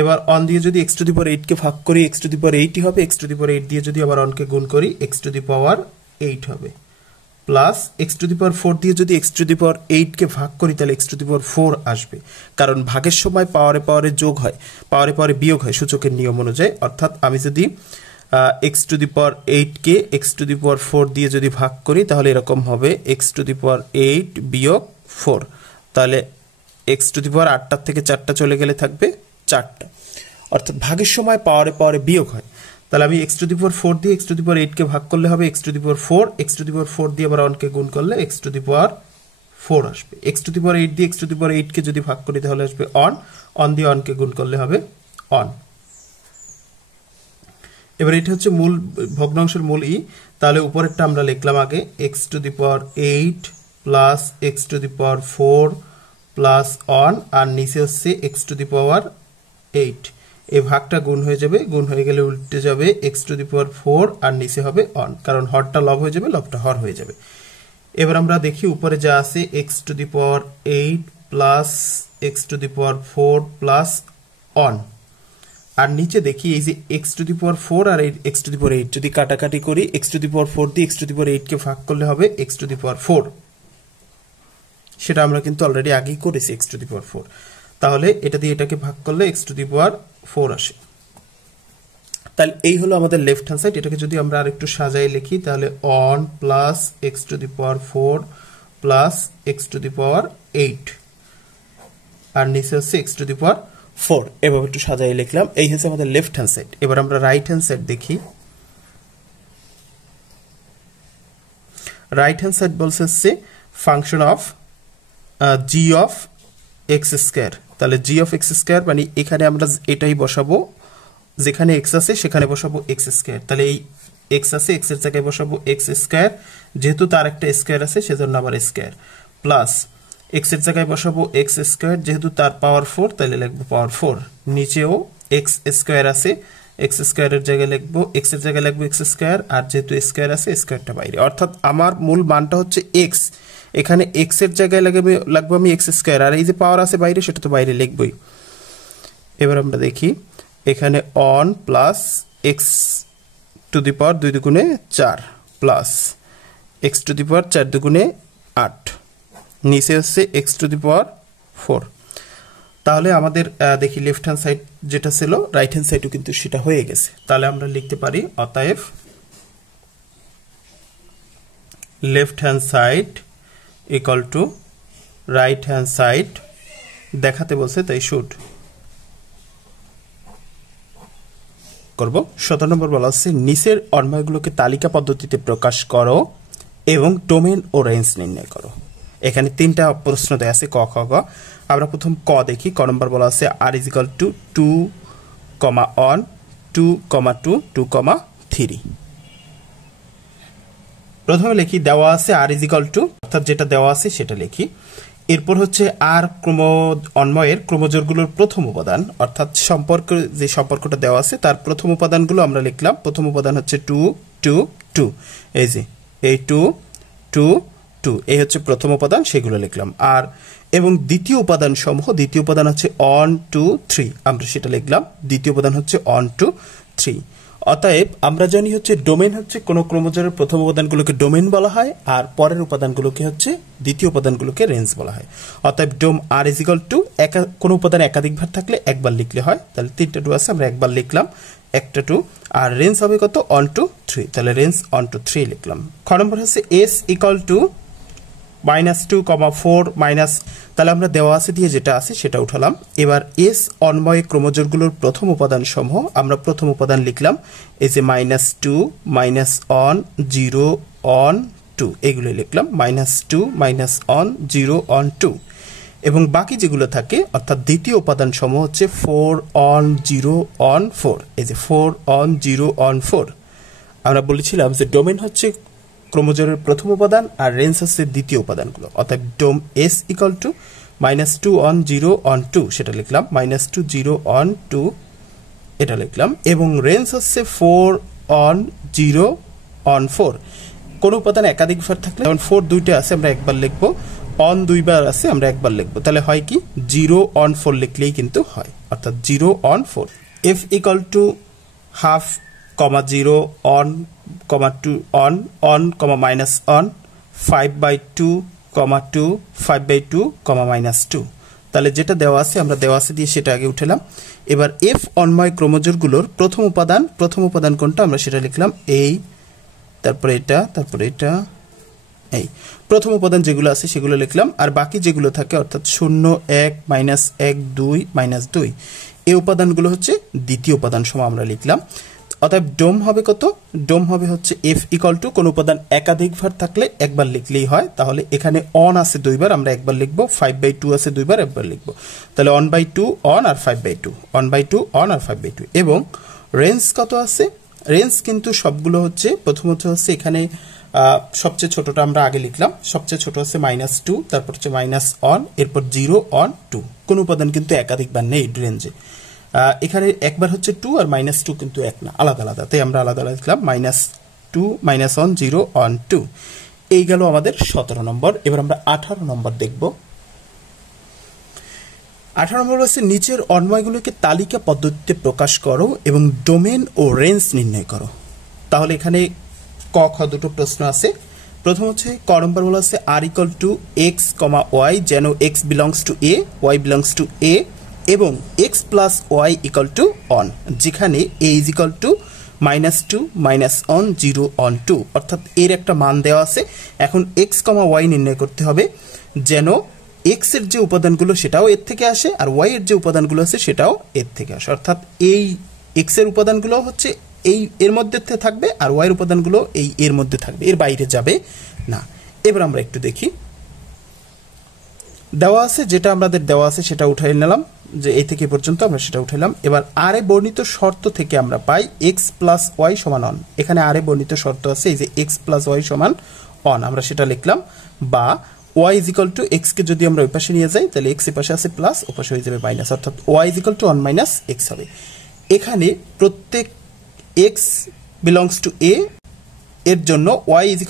এবার 1 দিয়ে যদি x to the power 8 কে ভাগ করি x to the power 8 ই হবে, x to the power 8 দিয়ে যদি আবার 1 কে গুণ করি x to the power 8 হবে, plus x to the power 4 দিয়ে যদি এক্স টু দি পাওয়ার 8 কে ভাগ করি তাহলে এক্স টু দি পাওয়ার 4 আসবে, কারণ ভাগের সময় পাওয়ারে পাওয়ারে যোগ হয়, পাওয়ারে পাওয়ারে বিয়োগ হয় সূচকের নিয়ম অনুযায়ী। অর্থাৎ আমি যদি এক্স টু দি পাওয়ার 8 কে এক্স টু দি পাওয়ার 4 দিয়ে যদি ভাগ করি তাহলে এরকম হবে এক্স টু দি পাওয়ার 8 বিয়োগ 4, তাহলে এক্স টু দি পাওয়ার 8টার থেকে 4টা চলে গেলে থাকবে 4টা। অর্থাৎ ভাগের সময় পাওয়ারে পাওয়ারে বিয়োগ হয়, তাহলে আমি এক্স টু দি পাওয়ার 4 দিয়ে এক্স টু দি পাওয়ার 8 কে ভাগ করলে হবে x to the power 4, x to the power 4 দিয়ে আবার 1 কে গুণ করলে এক্স টু দি পাওয়ার 4 আসবে। এক্স টু দি পাওয়ার 8 দিয়ে এক্স টু দি পাওয়ার 8 কে যদি ভাগ করি তাহলে আসবে অন দিয়ে 1 কে গুণ করলে হবে অন। এবার এটা হচ্ছে মূল ভগ্নাংশের মূল ই, তাহলে উপরেরটা আমরা লিখলাম আগে x to the power 8 plus x to the power 4 plus one, আর নিচে হচ্ছে এক্স টু দি পাওয়ার 8। এই ভাগটা গুণ হয়ে যাবে, গুণ হয়ে গেলে উল্টে যাবে এক্স টু দি পাওয়ার 4 আর নিচে হবে অন, কারণ হরটা লব হয়ে যাবে, লবটা হর হয়ে যাবে। এবার আমরা দেখি উপরে যা আছে x to the power 8 plus x to the power 4 plus one, আর নিচে দেখি এই যে এক্স টু দি পাওয়ার 4 আর এক্স টু দি পাওয়ার 8 যদি কাটাকাটি করি এক্স টু দি পাওয়ার 4 দিয়ে এক্স টু দি পাওয়ার 8 কে ভাগ করলে হবে এক্স টু দি পাওয়ার 4, সেটা আমরা কিন্তু অলরেডি আগেই করেছি এক্স টু দি পাওয়ার 4। তাহলে এটা দিয়ে এটাকে ভাগ করলে এক্স টু দি পাওয়ার 4 আসে। তাহলে এই হলো আমাদের লেফট হ্যান্ড সাইড। এটাকে যদি আমরা আরেকটু সাজাই লিখি তাহলে one plus x to the power 4 plus x to the power 8 আর নিচে হচ্ছে এক্স টু দি পাওয়ার 4, এভাবে একটু সাজাই লিখলাম। এই হচ্ছে আমাদের লেফট হ্যান্ড সাইড। এবার আমরা রাইট হ্যান্ড সাইড দেখি। রাইট হ্যান্ড সাইড বলছে হচ্ছে function of G of x square. তাহলে জি অফ এক্স স্কোয়ার মানে এখানে আমরা এটাই বসাবো, যেখানে এক্স আছে সেখানে বসাবো এক্স স্কোয়ার। তাহলে এই এক্স আছে, এক্স এর জায়গায় বসাবো এক্স স্কোয়ার, যেহেতু তার একটা স্কোয়ার আছে সেজন্য আবার স্কোয়ার, প্লাস এক্স এর জায়গায় বসাবো এক্স স্কোয়ার, যেহেতু তার পাওয়ার 4 তাহলে লিখবো পাওয়ার 4। নিচেও এক্স স্কোয়ার আছে, এক্স স্কোয়ারের জায়গায় লিখবো এক্স এর জায়গায় লিখবো এক্স স্কোয়ার, আর যেহেতু স্কোয়ার আছে স্কোয়ারটা বাইরে। অর্থাৎ আমার মূল মানটা হচ্ছে এক্স, এখানে এক্স এর জায়গায় লাগবে আমি এক্স স্কোয়ার, আর এই যে পাওয়ার আছে বাইরে সেটা তো বাইরে লিখবই। এবার আমরা দেখি এখানে one plus x to the power 2 দুগুণে 4 plus x to the power 4 দুগুণে 8, নিচে হচ্ছে এক্স টু দি পাওয়ার 4। তাহলে আমাদের দেখি লেফট হ্যান্ড সাইড যেটা ছিল রাইট হ্যান্ড সাইডও কিন্তু সেটা হয়ে গেছে। তাহলে আমরা লিখতে পারি অতএব left hand side equal to right hand side, দেখাতে বলছে তাই শুড করব। 17 নম্বর বলা হচ্ছে নিচের অন্বয়গুলোকে তালিকা পদ্ধতিতে প্রকাশ করো এবং ডোমেন ও রেঞ্জ নির্ণয় করো। এখানে 3টা প্রশ্ন দেয়া আছে ক খ গ। আমরা প্রথম ক দেখি। ক নম্বর বলা আছে আর ইজ ইকুয়াল টু 2, অন 2, 2, 2, 3। প্রথমে লিখি দেওয়া আছে আর ইজ ইকুয়াল টু, অর্থাৎ যেটা দেওয়া আছে সেটা লিখি। এরপর হচ্ছে আর ক্রম অন্বয়ের ক্রমজোড়গুলোর প্রথম উপাদান, অর্থাৎ সম্পর্ক যে সম্পর্কটা দেওয়া আছে তার প্রথম উপাদানগুলো আমরা লিখলাম। প্রথম উপাদান হচ্ছে 2, 2, 2, এই যে এই 2, 2, 2, এই হচ্ছে প্রথম উপাদান, সেগুলো লিখলাম। আর এবং দ্বিতীয় উপাদান সমূহ, দ্বিতীয় উপাদান হচ্ছে 1, 2, 3, আমরা সেটা লিখলাম। দ্বিতীয় উপাদান হচ্ছে 1, 2, 3। অতএব আমরা জানি হচ্ছে ডোমেন হচ্ছে কোন ক্রমজোড়ের প্রথম উপাদানগুলোকে ডোমেন বলা হয়, আর পরের উপাদানগুলোকে হচ্ছে দ্বিতীয় উপাদানগুলোকে রেঞ্জ বলা হয়। অতএব ডোম আর ইজ ইকুয়াল টু কোন উপাদান একাধিকবার থাকলে একবার লিখলে হয়। তাহলে 3টা 2 আছে, আমরা একবার লিখলাম, একটা 2, আর রেঞ্জ হবে কত 1, 2, 3, তাহলে রেঞ্জ 1, 2, 3 লিখলাম। খ নম্বর হচ্ছে এস ইকুয়াল টু -2, 4 মাইনাস, তাহলে আমরা দেওয়া আছে দিয়ে যেটা আছে সেটা উঠালাম। এবার এস অন্বয় ক্রমজোড়গুলোর প্রথম উপাদান সমূহ, আমরা প্রথম উপাদান লিখলাম এই যে -2, -1, 0, 1, 2, এগুলো লিখলাম। -2, -1, 0, 1, 2, এবং বাকি যেগুলো থাকে অর্থাৎ দ্বিতীয় উপাদান সমূহ হচ্ছে 4, 1, 0, 1, 4, এই যে 4, 1, 0, 1, 4। আমরা বলেছিলাম যে ডোমেন হচ্ছে ক্রমজোড়ের প্রথম উপাদান আর রেঞ্জ হচ্ছে দ্বিতীয় উপাদানগুলো। অর্থাৎ ডোম এস ইকুয়াল টু -2, 1, 0, 1, 2, সেটা লিখলাম। -2, 0, 1, 2, এটা লিখলাম। এবং রেঞ্জ হচ্ছে 4, 1, 0, 1, 4। কোন উপাদান একাধিকবার থাকলে, যেমন 4 দুইটা আছে আমরা একবার লিখবো, 1 দুইবার আছে আমরা একবার লিখবো, তাহলে হয় কি 0, 1, 4 লিখলেই কিন্তু হয়। অর্থাৎ 0, 1, 4। F equal to ½, 0, 1, 2, 1, 1, -1, 5/2, 2, 5/2, -2। তাহলে যেটা দেওয়া আছে আমরা দেওয়া আছে দিয়ে সেটা আগে উঠালাম। এবার এফ অন্ময় ক্রোমোজোরগুলোর প্রথম উপাদান কোনটা আমরা সেটা লিখলাম এই, তারপরে এটা, তারপরে এটা, এই প্রথম উপাদান যেগুলো আছে সেগুলো লিখলাম। আর বাকি যেগুলো থাকে অর্থাৎ 0, 1, -1, 2, -2 এই উপাদানগুলো হচ্ছে দ্বিতীয় উপাদান সম আমরা লিখলাম। অতএব ডোম হবে কত? ডোম হবে হচ্ছে এফ ইকুয়াল টু কোন উপাদান একাধিকবার থাকলে একবার লিখলেই হয়। তাহলে এখানে অন আছে দুইবার, আমরা একবার লিখবো। 5/2 আছে দুইবার, একবার লিখবো। তাহলে 1/2 অন আর 5/2, 1/2 অন আর 5/2। এবং রেঞ্জ কত আছে? রেঞ্জ কিন্তু সবগুলো হচ্ছে প্রথমত হচ্ছে এখানে সবচেয়ে ছোটটা আমরা আগে লিখলাম, সবচেয়ে ছোট হচ্ছে -2, তারপর হচ্ছে -1, এরপর 0, 1, 2। কোন উপাদান কিন্তু একাধিকবার নেই রেঞ্জে। এখানে একবার হচ্ছে 2 আর -2 কিন্তু এক না, আলাদা আলাদা, তাই আমরা আলাদা আলাদা লিখলাম -2, -1, 0, 1, 2। এই গেল আমাদের 17 নম্বর। এবার আমরা 18 নম্বর দেখব। 18 নম্বর হচ্ছে নিচের অন্বয়গুলোকে তালিকা পদ্ধতিতে প্রকাশ করো এবং ডোমেন ও রেঞ্জ নির্ণয় করো। তাহলে এখানে ক খ দুটো প্রশ্ন আছে। প্রথম হচ্ছে ক নম্বর বলা আছে r = x, y যেন x belongs to a, y belongs to a এবং x + y = 1, যেখানে a = -2, -1, 0, 1, 2। অর্থাৎ এর একটা মান দেওয়া আছে। এখন x, y নির্ণয় করতে হবে যেন x এর যে উপাদানগুলো সেটাও এর থেকে আসে আর y এর যে উপাদানগুলো আছে সেটাও এর থেকে আসে। অর্থাৎ এই x এর উপাদানগুলো হচ্ছে এই এর মধ্যে থাকবে আর y এর উপাদানগুলো এই এর মধ্যে থাকবে, এর বাইরে যাবে না। এবার আমরা একটু দেখি। দেওয়া আছে যেটা আমাদের দেওয়া আছে সেটা উঠাই নিলাম, যে এই থেকে পর্যন্ত আমরা সেটা উঠাইলাম। এবার আর এ বর্ণিত শর্ত থেকে আমরা পাই x + y = 1। এখানে আর এ বর্ণিত শর্ত আছে এই যে x + y = 1, আমরা সেটা লিখলাম। বা y = x কে যদি আমরা ওই পাশে নিয়ে যাই তাহলে x এর পাশে আছে প্লাস, ও পাশে হয়ে যাবে মাইনাস, অর্থাৎ y = 1 - x হবে। এখানে প্রত্যেক x belongs to a এর জন্য y =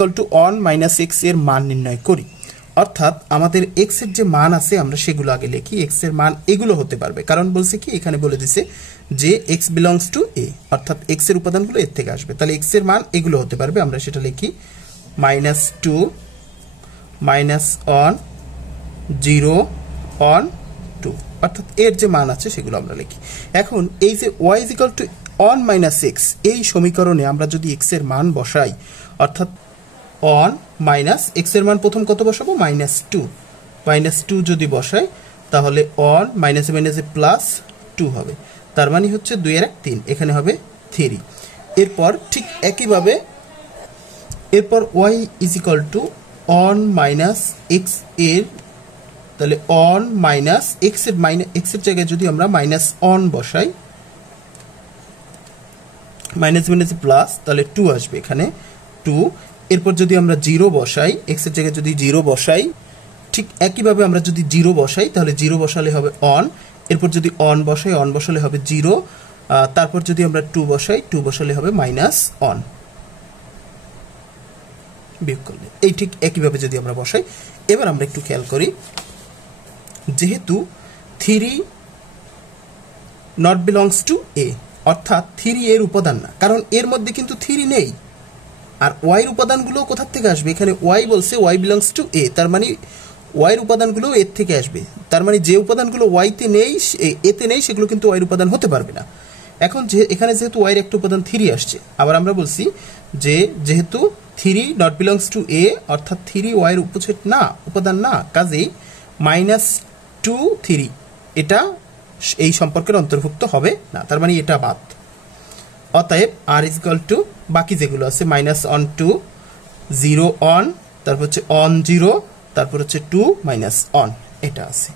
1 - x এর মান নির্ণয় করি। অর্থাৎ আমাদের x এর যে মান আছে আমরা সেগুলো আগে লিখি। x এর মান এগুলো হতে পারবে, কারণ বলছে কি এখানে বলে দিছে যে x belongs to a, অর্থাৎ x এর উপাদানগুলো এর থেকে আসবে। তাহলে x এর মান এগুলো হতে পারবে, আমরা সেটা লিখি -2, -1, 0, 1, 2। অর্থাৎ এর যে মান আছে সেগুলো আমরা লিখি। এখন এই যে y = 1 - x এই সমীকরণে আমরা যদি x এর মান বসাই, অর্থাৎ 1 - x এর মান প্রথম কত বসাবো? -2, -2 যদি বসাই তাহলে 1 -2 হবে। তার মানে হচ্ছে 2 এর 1 3, এখানে হবে 3। এরপর ঠিক একইভাবে এরপর y = 1 - x এর, তাহলে 1 - x এর জায়গায় যদি আমরা -1 বসাই, প্লাস, তাহলে 2 আসবে এখানে 2। এরপর যদি আমরা 0 বসাই, x এর জায়গায় যদি 0 বসাই, ঠিক একইভাবে আমরা যদি 0 বসাই তাহলে 0 বসালে হবে 1। এরপর যদি 1 বসাই, 1 বসালে হবে 0। তারপর যদি আমরা 2 বসাই, 2 বসালে হবে -1 বিয়োগ করলে। এই ঠিক একইভাবে যদি আমরা বসাই। এবার আমরা একটু খেয়াল করি, যেহেতু 3 not belongs to a, অর্থাৎ 3 এর উপাদান না, কারণ এর মধ্যে কিন্তু 3 নেই। আর y এর উপাদানগুলো কোথা থেকে আসবে? এখানে y বলছে y belongs to a, তার মানে y এর উপাদানগুলো এর থেকে আসবে। তার মানে যে উপাদানগুলো y তে নেই, a তে নেই, সেগুলো কিন্তু y এর উপাদান হতে পারবে না। এখন এখানে যেহেতু y এর একটা উপাদান 3 আসছে, আবার আমরা বলছি যে যেহেতু 3 not belongs to a, অর্থাৎ 3 y এর উপসেট না, উপাদান না, কাজেই -2, 3 এটা এই সম্পর্কের অন্তর্ভুক্ত হবে না, তার মানে এটা বাদ। অতএব r = বাকি যেগুলো আছে -1, 2, 0, 1, তারপর হচ্ছে 1, 0, তারপর হচ্ছে 2, -1, এটা আছে।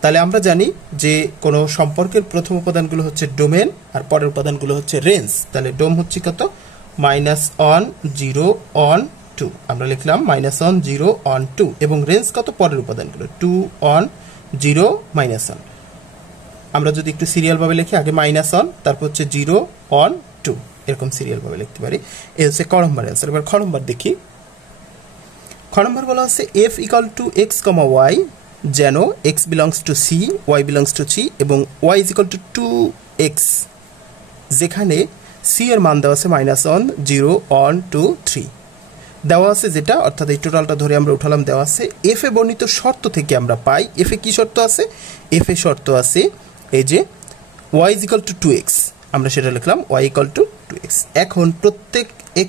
তাহলে আমরা জানি যে কোনো সম্পর্কের প্রথম উপাদানগুলো হচ্ছে ডোমেন আর পরের উপাদানগুলো হচ্ছে রেঞ্জ। তাহলে ডোম হচ্ছে কত? -1, 0, 1, 2, আমরা লিখলাম -1, 0, 1, 2। এবং রেঞ্জ কত? পরের উপাদানগুলো 2, 1, 0, -1। আমরা যদি একটু সিরিয়াল ভাবে লিখি, আগে -1, তারপর হচ্ছে 0, 1, 2, এরকম সিরিয়াল ভাবে লিখতে পারি। এই হচ্ছে ক নম্বর অ্যান্সার। এবার খ নম্বর দেখি। খ নম্বর বলা হচ্ছে f = x, y যেন x belongs to c, y belongs to c এবং y = 2x, যেখানে c এর মান দেওয়া আছে -1, 0, 1, 2, 3। দেওয়া আছে যেটা, অর্থাৎ এই টোটালটা ধরে আমরা উঠালাম, দেওয়া আছে এফ এ বর্ণিত শর্ত থেকে আমরা পাই, এফ এ কি শর্ত আছে, এফ এ শর্ত আছে এই যে y is equal to 2x, আমরা সেটা লিখলাম y ইকাল টু 2x। এখন প্রত্যেক x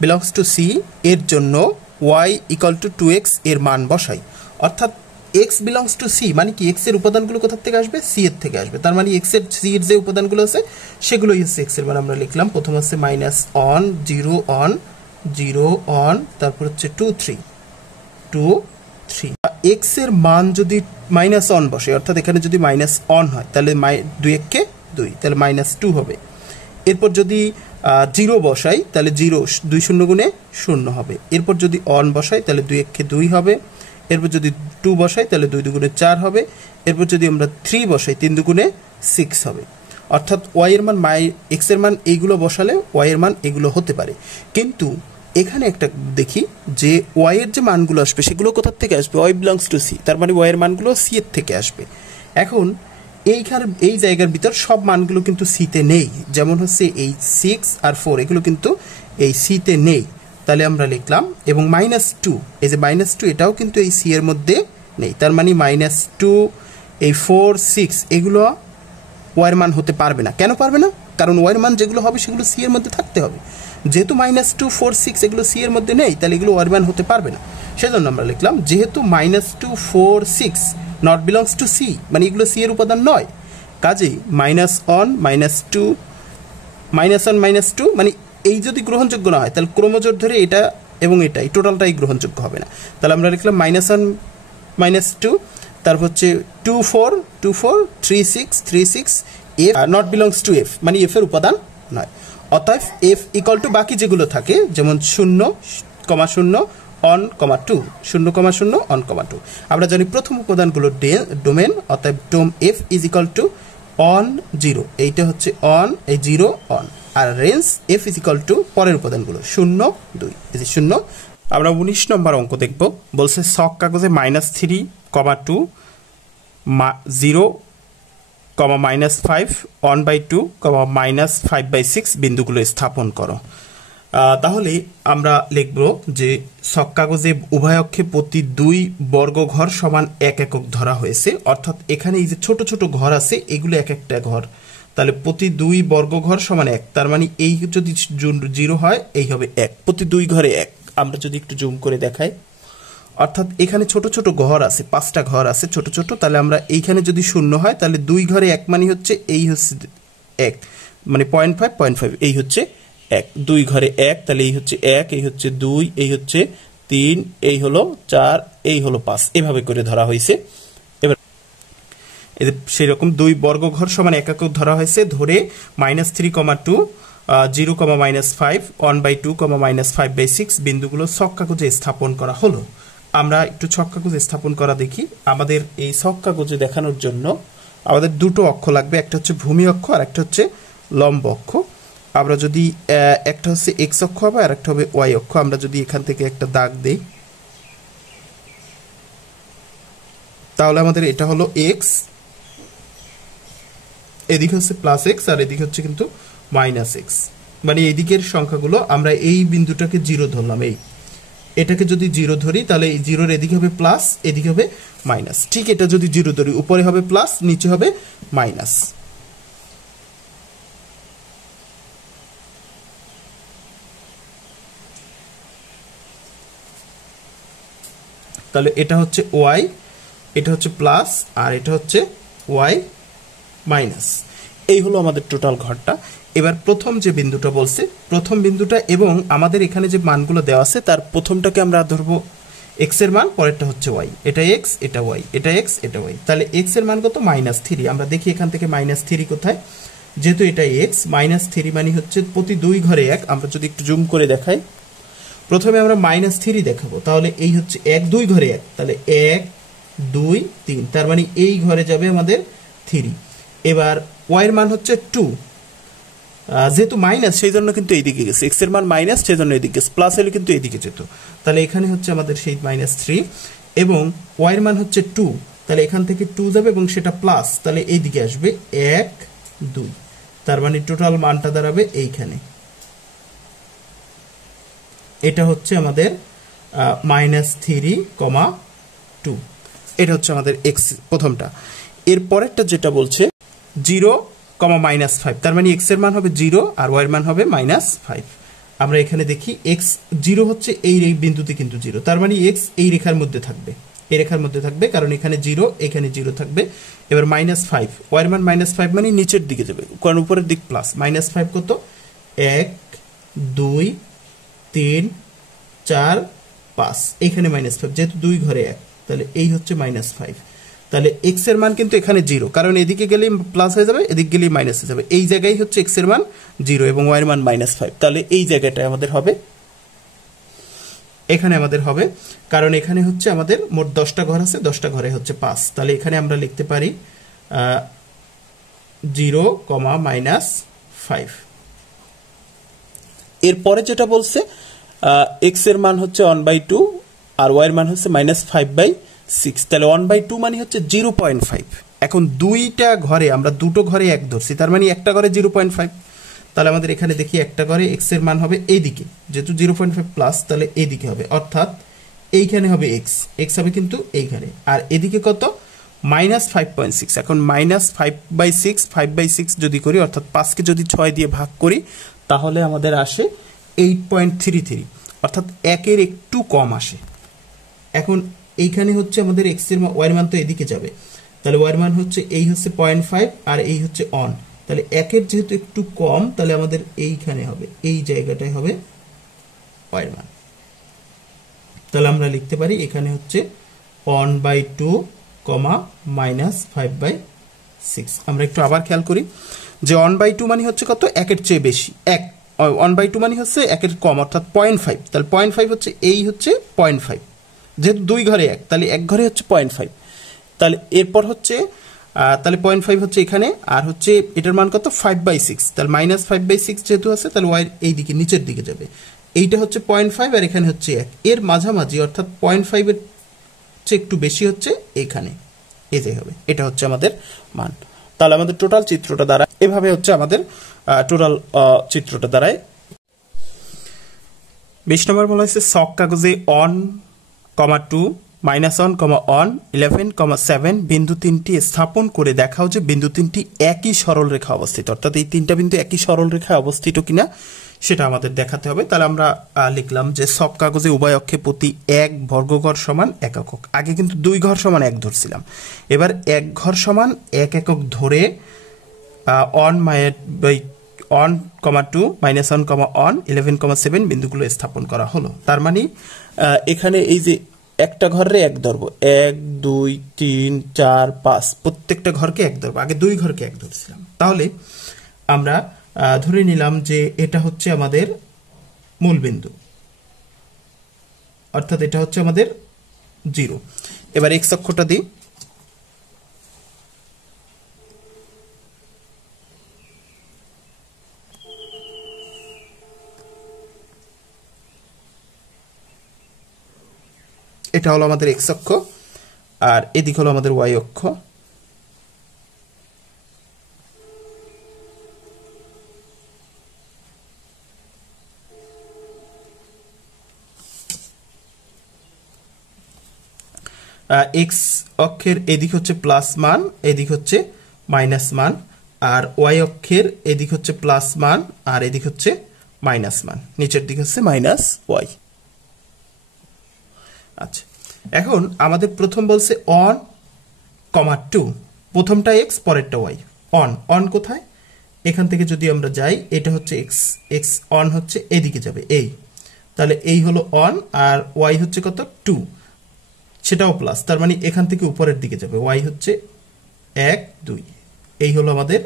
বিলংস টু c এর জন্য y ইকাল টু 2x এর মান বসাই, অর্থাৎ x বিলংস টু c মানে কি x এর উপাদানগুলো কোথা থেকে আসবে, c এর থেকে আসবে, তার মানে x এর c এর যে উপাদানগুলো আছে সেগুলোই হচ্ছে x এর মান। আমরা লিখলাম প্রথম আছে মাইনাস অন 0 অন 0 অন, তারপর হচ্ছে 2 3 2 3। x এর মান যদি মাইনাস অন বসে, অর্থাৎ এখানে যদি মাইনাস অন হয় তাহলে 2 কে 2, তাহলে মাইনাস 2 হবে। এরপর যদি 0 বসাই তাহলে 0 2 শূন্য গুণে 0 হবে। এরপর যদি অন বসাই তাহলে 2 কে 2 হবে। এরপর যদি 2 বসাই তাহলে 2 দুগুণে 4 হবে। এরপর যদি আমরা 3 বসাই 3 দুগুণে 6 হবে। অর্থাৎ y এর মান x এর মান এইগুলো বসালে y এর মান এগুলো হতে পারে, কিন্তু এখানে একটা দেখি যে y এর যে মানগুলো আসবে সেগুলো কোথা থেকে আসবে, y বিলংস টু c, তার মানে y এর মানগুলো c এর থেকে আসবে। এখন এই জায়গার ভিতর সব মানগুলো কিন্তু c তে নেই, যেমন হচ্ছে এই 6 আর 4 এগুলো কিন্তু এই c তে নেই, তাহলে আমরা লিখলাম এবং -2, এই যে -2 এটাও কিন্তু এই c এর মধ্যে নেই, তার মানে -2 এই 4 6 এগুলো y এর মান হতে পারবে না। কেন পারবে না? কারণ y এর মান যেগুলো হবে সেগুলো c এর মধ্যে থাকতে হবে, যেহেতু -2 4 6 এগুলো c এর মধ্যে নেই তাহলে এগুলো y এর মান হতে পারবে না। সেজন্য আমরা লিখলাম যেহেতু -2 4 6 নট বিলংস টু c, মানে এগুলো c এর উপাদান নয়, কাজেই -1 -2 -1 -2 মানে এই যদি গ্রহণযোগ্য না হয় তাহলে ক্রমজোর ধরে এটা এবং এটা এই টোটালটাই গ্রহণযোগ্য হবে না। তাহলে আমরা লিখলাম -1 -2, তারপর হচ্ছে 2 4 2 4 3 6 3 6 f not belongs to f, মানে f এর উপাদান নয়। অতএব f ইকুয়াল টু বাকি যেগুলো থাকে যেমন 0 0 অন 2 0 0 অন 2, আমরা জানি প্রথম উপাদানগুলো ডোমেন, অতএব dom f is equal to on 0, এইটা হচ্ছে অন, এই 0 অন, আর range f is equal to পরের উপাদানগুলো 0 2, এই যে 0। আমরা 19 নম্বর অঙ্ক দেখব, বলছে ছক কাগজে -3, 2 0, -5 1/2, -5/6 বিন্দুগুলো স্থাপন করো। তাহলে আমরা লিখব যে ছক কাগজে উভয় অক্ষে প্রতি 2 বর্গ ঘর সমান 1 একক ধরা হয়েছে, অর্থাৎ এখানে এই যে ছোট ছোট ঘর আছে এগুলো এক একটা ঘর, তাহলে প্রতি 2 বর্গ ঘর সমান 1, তার মানে এই যদি 0 হয় এই হবে 1, প্রতি 2 ঘরে 1। আমরা যদি একটু জুম করে দেখাই, অর্থাৎ এখানে ছোট ছোট ঘর আছে, 5টা ঘর আছে ছোট ছোট, তাহলে আমরা এইখানে যদি 0 হয় তাহলে 2 ঘরে 1 মানে হচ্ছে এই হচ্ছে 1, মানে 0.5 0.5 এই হচ্ছে 1, 2 ঘরে 1, তাহলে এই হচ্ছে 1, এই হচ্ছে 2, এই হচ্ছে 3, এই হলো 4, এই হলো 5, এভাবে করে ধরা হয়েছে। এবার সেই রকম 2 বর্গ ঘর সমান 1 একক ধরা হয়েছে, ধরে -3, 2 0, -5 1/2, -5/6 বিন্দুগুলো ছক কাগজে স্থাপন করা হলো। আমরা একটু ছক কাগজে স্থাপন করা দেখি। আমাদের এই ছক কাগজে দেখানোর জন্য আমাদের দুটো অক্ষ লাগবে, একটা হচ্ছে ভূমি অক্ষ আর একটা হচ্ছে লম্ব অক্ষ। আমরা যদি একটা হচ্ছে এক্স অক্ষ হবে আর একটা হবে ওয়াই অক্ষ, আমরা যদি এখান থেকে একটা দাগ দেই তাহলে আমাদের এটা হলো এক্স, এদিকে হচ্ছে +x আর এদিকে হচ্ছে কিন্তু -x, মানে এই দিকের সংখ্যাগুলো আমরা এই বিন্দুটাকে 0 ধরলাম, এটাকে যদি 0 ধরি তাহলে এই 0-র এদিকে হবে প্লাস, এদিকে হবে মাইনাস। ঠিক এটা যদি 0 ধরি উপরে হবে প্লাস, নিচে হবে মাইনাস। তাহলে এটা হচ্ছে y, এটা হচ্ছে প্লাস আর এটা হচ্ছে y মাইনাস। এই হলো আমাদের টোটাল ঘরটা। এবার প্রথম যে বিন্দুটা বলছে, প্রথম বিন্দুটা এবং আমাদের এখানে যে মানগুলো দেওয়া আছে তার প্রথমটাকে আমরা ধরবো x এর মান, পরেরটা হচ্ছে y, এটা x এটা y, এটা x এটা y। তাহলে x এর মান কত, -3। আমরা দেখি এখান থেকে -3 কোথায়, যেহেতু এটা x, -3 মানে হচ্ছে প্রতি 2 ঘরে 1। আমরা যদি একটু জুম করে দেখাই, প্রথমে আমরা -3 দেখাবো, তাহলে এই হচ্ছে 1 2 ঘরে 1, তাহলে 1 2 3, তার মানে এই ঘরে যাবে আমাদের 3। এবার y এর মান হচ্ছে 2, যেহেতু মাইনাস সেই জন্য কিন্তু এইদিকে গেছে, x এর মান মাইনাস সেই জন্য এইদিকে গেছে, প্লাস হলে কিন্তু এইদিকে যেত, তাহলে এখানে হচ্ছে আমাদের সেই -3। এবং y এর মান হচ্ছে 2, তাহলে এখান থেকে 2 যাবে এবং সেটা প্লাস, তাহলে এইদিকে আসবে 1 2, তার মানে টোটাল মানটা দাঁড়াবে এইখানে। এটা হচ্ছে আমাদের -3,2, এটা হচ্ছে আমাদের এক্স প্রথমটা। এর পরেরটা যেটা বলছে 0, -5, তার মানে এক্স এর মান হবে 0 আর ওয়াই এর মান হবে -5। আমরা এখানে দেখি এক্স 0 হচ্ছে এই বিন্দুতে কিন্তু 0, তার মানে এক্স এই রেখার মধ্যে থাকবে, এই রেখার মধ্যে থাকবে, কারণ এখানে 0 এখানে 0 থাকবে। এবার -5, ওয়াই এর মান -5 মানে নিচের দিকে যাবে, কারণ উপরের দিক প্লাস। -5 কত? 1 2 3 4 5, এখানে -5, যেহেতু 2 ঘরে 1, তাহলে এই হচ্ছে -5। তাহলে এক্স এর মান কিন্তু এখানে 0, কারণ এদিকে গেলেই প্লাস হয়ে যাবে, এদিকে গেলেই মাইনাস হয়ে যাবে। এই জায়গায় হচ্ছে এক্স এর মান 0 এবং ওয়াই এর মান -5, তাহলে এই জায়গাটায় আমাদের হবে, এখানে আমাদের হবে, কারণ এখানে হচ্ছে আমাদের মোট 10টা ঘর আছে, 10টা ঘরে হচ্ছে 5, তাহলে এখানে আমরা লিখতে পারি 0, -5। এরপরে যেটা বলছে এক্স এর মান হচ্ছে 1/2 আর ওয়াই এর মান হচ্ছে -5/6, তাহলে 1/2 মানে হচ্ছে 0.5। এখন দুইটা ঘরে আমরা দুটো ঘরে 1 ধরছি, তার মানে একটা ঘরে 0.5, তাহলে আমাদের এখানে দেখি একটা ঘরে এক্স এর মান হবে এইদিকে, যেহেতু 0.5 প্লাস, তাহলে এইদিকে হবে, অর্থাৎ এইখানে হবে এক্স, এক্স হবে কিন্তু এইখানে, আর এদিকে কত? -5.6। এখন -5/6, 5/6 যদি করি, অর্থাৎ 5কে যদি 6 দিয়ে ভাগ করি, তাহলে আমাদের আসে 8.33, অর্থাৎ 1-এর একটু কম আসে। এখন এইখানে হচ্ছে আমাদের এক্স এর ওয়াই এর মান তো এদিকে যাবে, তাহলে ওয়াই এর মান হচ্ছে এই হচ্ছে 0.5 আর এই হচ্ছে অন, তাহলে 1-এর যেহেতু একটু কম, তাহলে আমাদের এইখানে হবে, এই জায়গাটায় হবে ওয়াই এর মান। তাহলে আমরা লিখতে পারি এখানে হচ্ছে 1/2, -5/6। আমরা একটু আবার খেয়াল করি যে 1/2 মানে হচ্ছে কত? 1-এর চেয়ে বেশি, 1/2 মানে হচ্ছে 1-এর কম, অর্থাৎ 0.5, তাহলে 0.5 হচ্ছে এই হচ্ছে 0.5, যেহেতু 2 ঘরে 1, তাহলে 1 ঘরে হচ্ছে 0.5, তাহলে এরপর হচ্ছে তাহলে 0.5 হচ্ছে এখানে, আর হচ্ছে এটার মান কত? 5/6, তাহলে -5/6 যেহেতু আছে, তাহলে ওয়াই এই দিকে নিচের দিকে যাবে, এইটা হচ্ছে 0.5 আর এখানে হচ্ছে 1, এর মাঝামাঝি, অর্থাৎ 0.5 এর চেয়ে একটু বেশি হচ্ছে এখানে, এই যে হবে, এটা হচ্ছে আমাদের মান। তাহলে আমাদের টোটাল চিত্রটা দ্বারা এভাবে হচ্ছে আমাদের টোটাল চিত্রটা দ্বারায়। 20 নম্বর বলা হয়েছে ছক কাগজে 1,2 -1, 11,7 বিন্দু তিনটি স্থাপন করে দেখাও যে বিন্দু তিনটি একই সরল রেখা অবস্থিত, অর্থাৎ এই তিনটা বিন্দু একই সরল রেখায় অবস্থিত কিনা সেটা আমাদের দেখাতে হবে। তাহলে আমরা লিখলাম যে ছক কাগজে উভয় অক্ষে প্রতি 1 বর্গঘর সমান 1 একক। আগে কিন্তু 2 ঘর সমান 1 ধরছিলাম, এবার 1 ঘর সমান 1 একক ধরে 1,2 -1, 11,7 বিন্দুগুলো স্থাপন করা হলো। তার মানে এখানে এই যে একটা ঘরে 1 ধরবো, 1 2 3 4 5, প্রত্যেকটা ঘরকে 1 ধরবো, আগে 2 ঘরকে 1 ধরছিলাম। তাহলে আমরা ধরে নিলাম যে এটা হচ্ছে আমাদের মূল বিন্দু, অর্থাৎ এটা হচ্ছে আমাদের 0। এবার এক্স অক্ষটা দিই, এটা হলো আমাদের এক্স অক্ষ, আর এদিক হলো আমাদের ওয়াই অক্ষ। এক্স অক্ষের এদিক হচ্ছে প্লাস মান, এদিক হচ্ছে মাইনাস মান, আর ওয়াই অক্ষের এদিক হচ্ছে প্লাস মান আর এদিক হচ্ছে মাইনাস মান, নিচের দিক হচ্ছে মাইনাস ওয়াই। আচ্ছা, এখন আমাদের প্রথম বলছে 1,2, প্রথমটা এক্স পরেরটা ওয়াই। অন কোথায়? এখান থেকে যদি আমরা যাই, এটা হচ্ছে এক্স, এক্স অন হচ্ছে এদিকে যাবে, এই, তাহলে এই হলো অন, আর ওয়াই হচ্ছে কত? 2, সেটাও প্লাস, তার মানে এখান থেকে উপরের দিকে যাবে, ওয়াই হচ্ছে 1 2, এই হলো আমাদের,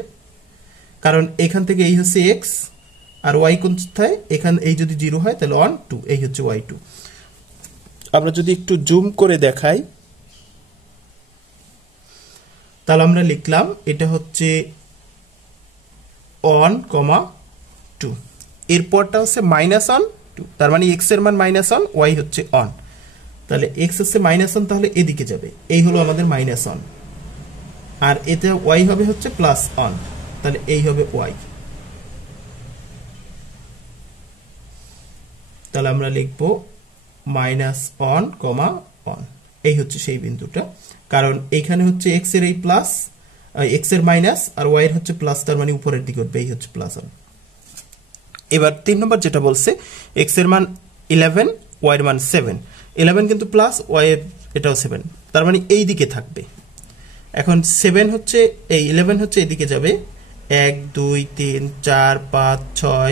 কারণ এখান থেকে এই হচ্ছে এক্স আর ওয়াই কোথায়? এখান, এই যদি 0 হয় তাহলে 1 2, এই হচ্ছে ওয়াই 2। আমরা যদি একটু জুম করে দেখাই, তাহলে আমরা লিখলাম এটা হচ্ছে 1,2, এরপরটা হচ্ছে -1 2, তার মানে এক্স এর মান -1, ওয়াই হচ্ছে অন, তাহলে এক্স হচ্ছে -1, তাহলে এদিকে যাবে, এই হলো আমাদের -1, আর এতে ওয়াই হবে হচ্ছে +1, তাহলে এই হবে ওয়াই। তাহলে আমরা লিখব -1, 1। এই হচ্ছে সেই বিন্দুটা, কারণ এইখানে হচ্ছে এক্স এর এই প্লাস, এক্স এর মাইনাস আর ওয়াই এর হচ্ছে প্লাস, তার মানে উপরের দিকে উঠবে, এই হচ্ছে প্লাস। এবার 3 নম্বর যেটা বলছে এক্স এর মান 11, ওয়াই এর মান 7। 11 কিন্তু প্লাস, ওয়াই এর এটাও 7, তার মানে এই দিকে থাকবে। এখন 7 হচ্ছে এই 11 হচ্ছে এদিকে যাবে, 1 2 3 4 5 6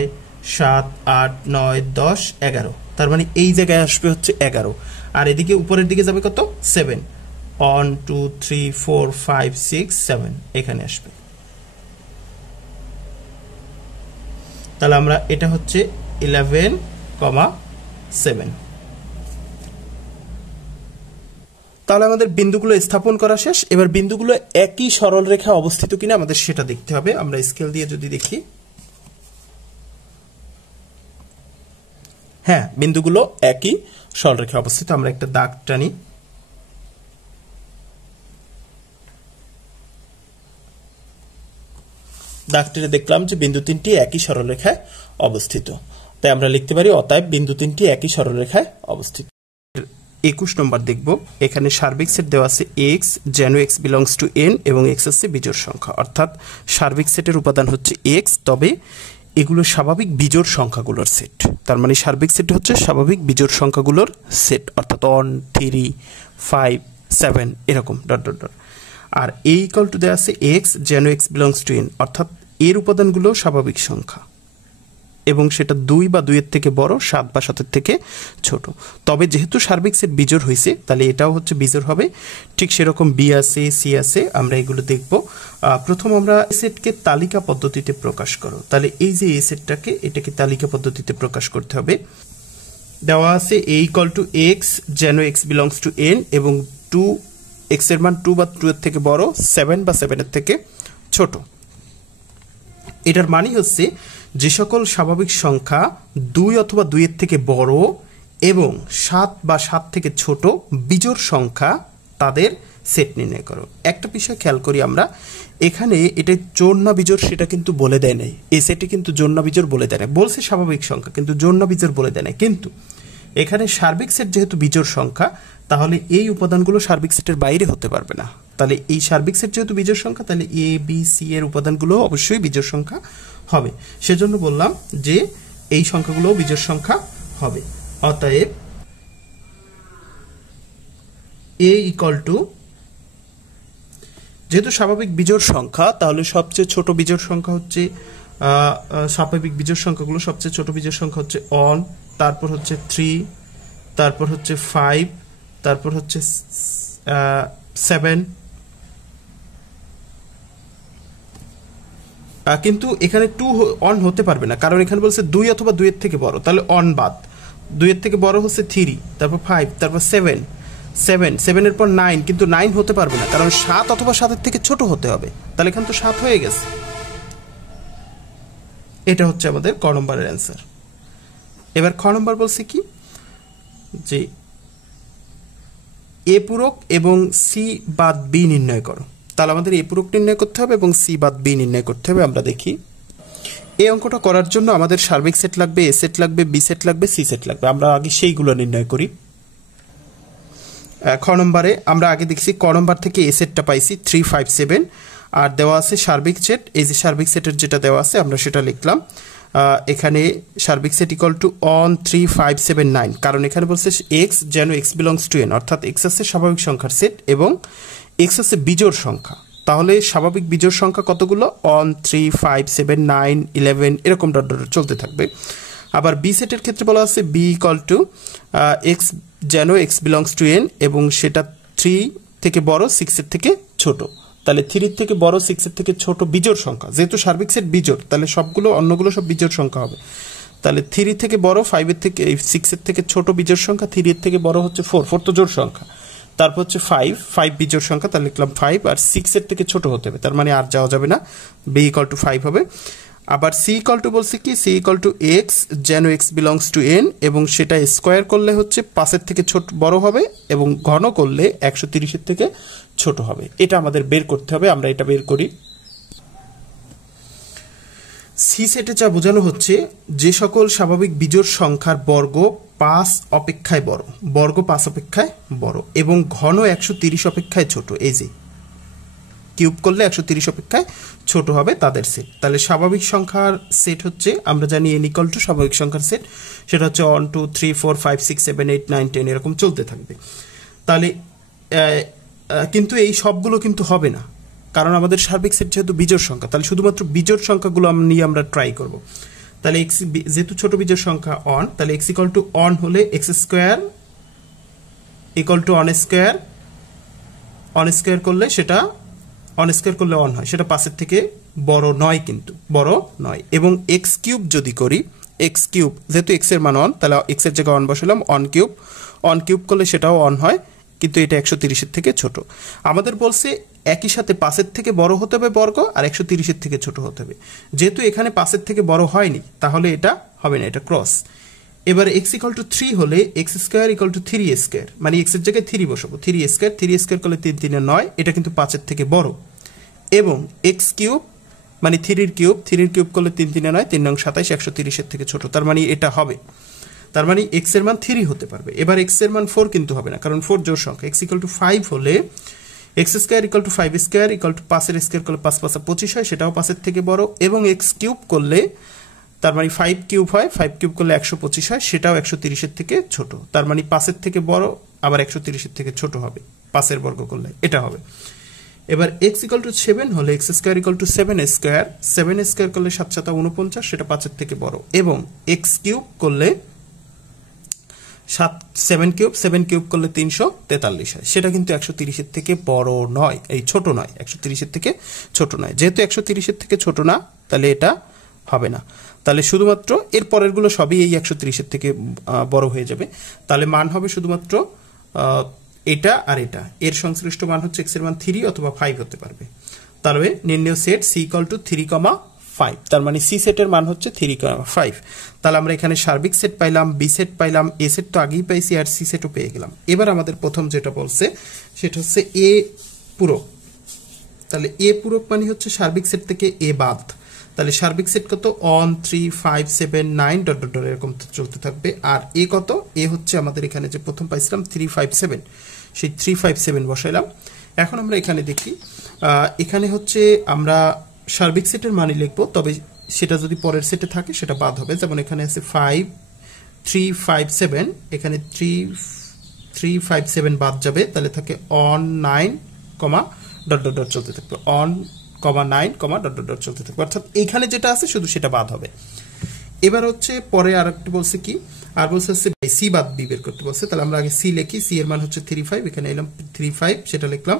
7 8 9 10 11, তার মানে এই জায়গায় আসবে হচ্ছে 11, আর এদিকে উপরের দিকে যাবে কত 7, 1 2 3 4 5 6 7, এখানে আসবে। তাহলে আমরা এটা হচ্ছে 11,7। তাহলে আমাদের বিন্দুগুলো স্থাপন করা শেষ। এবার বিন্দুগুলো একই সরল রেখা অবস্থিত কিনা আমাদের সেটা দেখতে হবে। আমরা স্কেল দিয়ে যদি দেখি, হ্যাঁ, বিন্দুগুলো একই সরল রেখা অবস্থিত। আমরা একটা দাগ টানি, দাগ টেনে দেখলাম যে বিন্দু তিনটি একই সরলরেখায় অবস্থিত, তাই আমরা লিখতে পারি অতএব বিন্দু তিনটি একই সরলরেখায় অবস্থিত। 21 নম্বর দেখব, এখানে সার্বিক সেট দেওয়া আছে এক্স, যেন এক্স বিলংস টু এন এবং এক্স হচ্ছে বিজোড় সংখ্যা, অর্থাৎ সার্বিক সেটের উপাদান হচ্ছে এক্স, তবে এগুলো স্বাভাবিক বিজোড় সংখ্যাগুলোর সেট। তার মানে সার্বিক সেট হচ্ছে স্বাভাবিক বিজোড় সংখ্যাগুলোর সেট, অর্থাৎ 1 3 5 7 এরকম ডট ডট ডট। আর এ ইকুয়াল টু দেওয়া আছে এক্স, যেন এক্স বিলংস টু এন, অর্থাৎ এর উপাদানগুলো স্বাভাবিক সংখ্যা এবং সেটা 2 বা 2 এর থেকে বড়, 7 বা 7 এর থেকে ছোট। তবে যেহেতু সার্বিক সেট বিজোড় হয়েছে, তাহলে এটাও হচ্ছে বিজোড় হবে। ঠিক সেরকম বি আছে, সি আছে, আমরা এগুলো দেখব। প্রথম আমরা সেটকে তালিকা পদ্ধতিতে প্রকাশ করো, তাহলে এই যে এই সেটটাকে, এটাকে তালিকা পদ্ধতিতে প্রকাশ করতে হবে। দেওয়া আছে এ ইকুয়াল টু এক্স, যেন এক্স বিলংস টু এন এবং 2 এক্স এর মান 2 বা 2 এর থেকে বড়, 7 বা 7 এর থেকে ছোট। এটার মানে হচ্ছে যে সকল স্বাভাবিক সংখ্যা 2 অথবা 2 এর থেকে বড় এবং 7 বা 7 থেকে ছোট বিজোড় সংখ্যা, তাদের সেট নির্ণয় করো। একটা বিষয় খেয়াল করি আমরা, এখানে এটা জোড় না বিজোড় সেটা কিন্তু বলে দেয় নাই, এই সেটে কিন্তু জোড় না বিজোড় বলে দেয় না, বলছে স্বাভাবিক সংখ্যা কিন্তু জোড় না বিজোড় বলে দেয় না। কিন্তু এখানে সার্বিক সেট যেহেতু বিজোড় সংখ্যা, তাহলে এই উপাদানগুলো সার্বিক সেটের বাইরে হতে পারবে না। তাহলে এই সার্বিক সেট যেহেতু বিজোড় সংখ্যা, তাহলে এ বি সি এর উপাদানগুলো অবশ্যই বিজোড় সংখ্যা হবে। সেজন্য বললাম যে এই সংখ্যাগুলো বিজোড় সংখ্যা হবে। অতএব এ ইকুয়াল টু, যেহেতু স্বাভাবিক বিজোড় সংখ্যা, তাহলে সবচেয়ে ছোট বিজোড় সংখ্যা হচ্ছে, স্বাভাবিক বিজোড় সংখ্যাগুলো সবচেয়ে ছোট বিজোড় সংখ্যা হচ্ছে 1, তারপর হচ্ছে 3, তারপর হচ্ছে 5, তারপর হচ্ছে 7। কিন্তু এখানে 2 অন হতে পারবে না, কারণ এখানে বলছে 2 অথবা 2 এর থেকে বড়, তাহলে অন বাদ। 2 এর থেকে বড় হচ্ছে 3, তারপর 5, তারপর 7 এর পর 9, কিন্তু 9 হতে পারবে না, কারণ 7 অথবা 7 এর থেকে ছোট হতে হবে, তাহলে এখানে তো 7 হয়ে গেছে। এটা হচ্ছে আমাদের ক নম্বরের অ্যান্সার। এবার খ নম্বর বলছে কি, যে এ পূরক এবং সি বাদ বি নির্ণয় করো। তাহলে আমাদের এ পূরক নির্ণয় করতে হবে এবং সি বাদ বি নির্ণয় করতে হবে। আমরা দেখি, এই অঙ্কটা করার জন্য আমাদের সার্বিক সেট লাগবে, এ সেট লাগবে, বি সেট লাগবে, সি সেট লাগবে। আমরা আগে সেইগুলো নির্ণয় করি। খ নম্বরে আমরা আগে দেখছি, ক নম্বর থেকে এ সেটটা পাইছি 3 5 7, আর দেওয়া আছে সার্বিক সেট। এই যে সার্বিক সেটের যেটা দেওয়া আছে আমরা সেটা লিখলাম। এখানে সার্বিক সেট ইকুয়াল টু 1 3 5 7 9, কারণ এখানে বলছে এক্স, যেন এক্স বিলংস টু এন, অর্থাৎ এক্স হচ্ছে স্বাভাবিক সংখ্যার সেট এবং এক্স হচ্ছে বিজোড় সংখ্যা। তাহলে স্বাভাবিক বিজোড় সংখ্যা কতগুলো, 1 3 5 7 9 11 এরকম ডট ডট চলতে থাকবে। আবার বি সেটের ক্ষেত্রে বলা আছে বি ইকুয়াল টু এক্স, যেন এক্স বিলংস টু এন এবং সেটা 3 থেকে বড়, 6 এর থেকে ছোট। তাহলে 3 এর থেকে বড়, 6 এর থেকে ছোট বিজোড় সংখ্যা, যেহেতু সার্বিক সেট বিজোড়, তাহলে সবগুলো অন্যগুলো সব বিজোড় সংখ্যা হবে। তাহলে 3 থেকে বড়, 5 এর থেকে 6 এর থেকে ছোট বিজোড় সংখ্যা, 3 এর থেকে বড় হচ্ছে 4 তো জোড় সংখ্যা, তারপর হচ্ছে 5 বিজোড় সংখ্যা, তাহলে লিখলাম 5, আর 6 এর থেকে ছোট হতে হবে, তার মানে আর যাওয়া যাবে না, বি ইকুয়াল টু 5 হবে। আবার সি ইকুয়াল টু বলছে কি, সি ইকুয়াল টু এক্স, যেন এক্স বিলংস টু এন এবং সেটা স্কোয়ার করলে হচ্ছে 5 এর থেকে ছোট বড় হবে এবং ঘন করলে 130 এর থেকে ছোট হবে। এটা আমাদের বের করতে হবে, আমরা এটা বের করি। সি সেটে যা বোঝানো হচ্ছে যে সকল স্বাভাবিক বিজোড় সংখ্যার বর্গ 5 অপেক্ষায় বড়, বর্গ 5 অপেক্ষায় বড় এবং ঘন 130 অপেক্ষায় ছোট, এই যে কিউব করলে 130 অপেক্ষায় ছোট হবে তাদের সেট। তাহলে স্বাভাবিক সংখ্যার সেট হচ্ছে, আমরা জানি n ইকুয়াল টু স্বাভাবিক সংখ্যার সেট, সেটা হচ্ছে 1 2 3 4 5 6 7 8 9 10 এরকম চলতে থাকবে। তাহলে কিন্তু এই সবগুলো কিন্তু হবে না, কারণ আমাদের সার্বিক সেট যেহেতু বিজোড় সংখ্যা, তাহলে শুধুমাত্র বিজোড় সংখ্যাগুলো নিয়ে আমরা ট্রাই করব। তাহলে এক্স যেহেতু ছোট বিজোড় সংখ্যা অন, তাহলে এক্স ইকুয়াল টু অন হলে x square equal to on square করলে সেটা অন স্কোয়ার করলে অন হয়, সেটা 5 থেকে বড় নয়, কিন্তু বড় নয়। এবং এক্স কিউব যদি করি, এক্স কিউব যেহেতু এক্স এর মান অন, তাহলে এক্স এর জায়গায় অন বসালাম, অন কিউব করলে সেটাও অন হয়, কিন্তু এটা 130-এর থেকে ছোট। আমাদের বলছে একই সাথে 5-এর থেকে বড় হতে হবে বর্গ, আর 130-এর থেকে ছোট হতে হবে। যেহেতু এখানে 5-এর থেকে বড় হয়নি, তাহলে এটা হবে না, এটা ক্রস। এবারে এক্স ইকুয়াল টু 3 হলে x square equal to 3 square, মানে এক্স এর জায়গায় 3 বসাবো, 3 স্কোয়ার করলে 3 3 9, এটা কিন্তু 5-এর থেকে বড়। এবং এক্স কিউব মানে 3 কিউব করলে 3 3 9, 3 9 27, 130-এর থেকে ছোট, তার মানে এটা হবে। তার মানে এক্স এর মান 3 হতে পারবে। এবার এক্স এর মান 4 কিন্তু হবে না, কারণ 4 জোড় সংখ্যা। এক্স ইকুয়াল টু 5 হলে x square equal to 5 square equal to 5 এর স্কোয়ার করলে 5 5 25 হয়, সেটাও 5-এর থেকে বড়। এবং এক্স কিউব করলে তার মানে 5 কিউব হয়, 5 কিউব করলে 125 হয়, সেটাও 130-এর থেকে ছোট। তার মানে 5-এর থেকে বড়, আবার 130-এর থেকে ছোট হবে 5-এর বর্গ করলে, এটা হবে। এবার এক্স ইকুয়াল টু 7 হলে x square equal to 7 square করলে 7 7 49, সেটা 5-এর থেকে বড়। এবং এক্স কিউব করলে 7 কিউব করলে 343 হয়, সেটা কিন্তু 130-এর থেকে বড় নয়, এই ছোট নয়, 130-এর থেকে ছোট নয়। যেহেতু 130-এর থেকে ছোট না, তাহলে এটা হবে না। তাহলে শুধুমাত্র এর পরের গুলো সবই এই 130-এর থেকে বড় হয়ে যাবে। তাহলে মান হবে শুধুমাত্র এটা আর এটা, এর সংশ্লিষ্ট মান হচ্ছে এক্স এর মান 3 অথবা 5 হতে পারবে। তাহলে নির্ণয় সেট সি ইকুয়াল টু 3,5, তার মানে সি সেটের মান হচ্ছে 3,5। তাহলে আমরা এখানে সার্বিক সেট পাইলাম, বি সেট পাইলাম, এ সেট তো আগেই পাইছি, আর সি সেটও পেয়ে গেলাম। এবার আমাদের প্রথম যেটা বলছে সেটা হচ্ছে এ পূরক। তাহলে এ পূরক মানে হচ্ছে সার্বিক সেট থেকে এ বাদ। তাহলে সার্বিক সেট কত? 1 3 5 7 9 ডট ডট এরকম চলতে থাকবে। আর এ কত? এ হচ্ছে আমাদের এখানে যে প্রথম পাইছিলাম 357, সেই 357 বসাইলাম। এখন আমরা এখানে দেখি, এখানে হচ্ছে আমরা সার্বিক সেটের মানই লিখবো, তবে সেটা যদি পরের সেটে থাকে সেটা বাদ হবে। যেমন এখানে আছে 5 3 5 7, এখানে 3 5 7 বাদ যাবে, তাহলে থাকে অন 9 ডট ডট ডট চলতে থাকবে, অন 9 ডট ডট ডট চলতে থাকবে। অর্থাৎ এইখানে যেটা আছে শুধু সেটা বাদ হবে। এবার হচ্ছে পরে আরেকটা বলছে কি, আর বলছে হচ্ছে সি বাদ বি বের করতে বলছে। তাহলে আমরা আগে সি লিখি, সি এর মান হচ্ছে 35, এখানে এলাম 35 সেটা লিখলাম।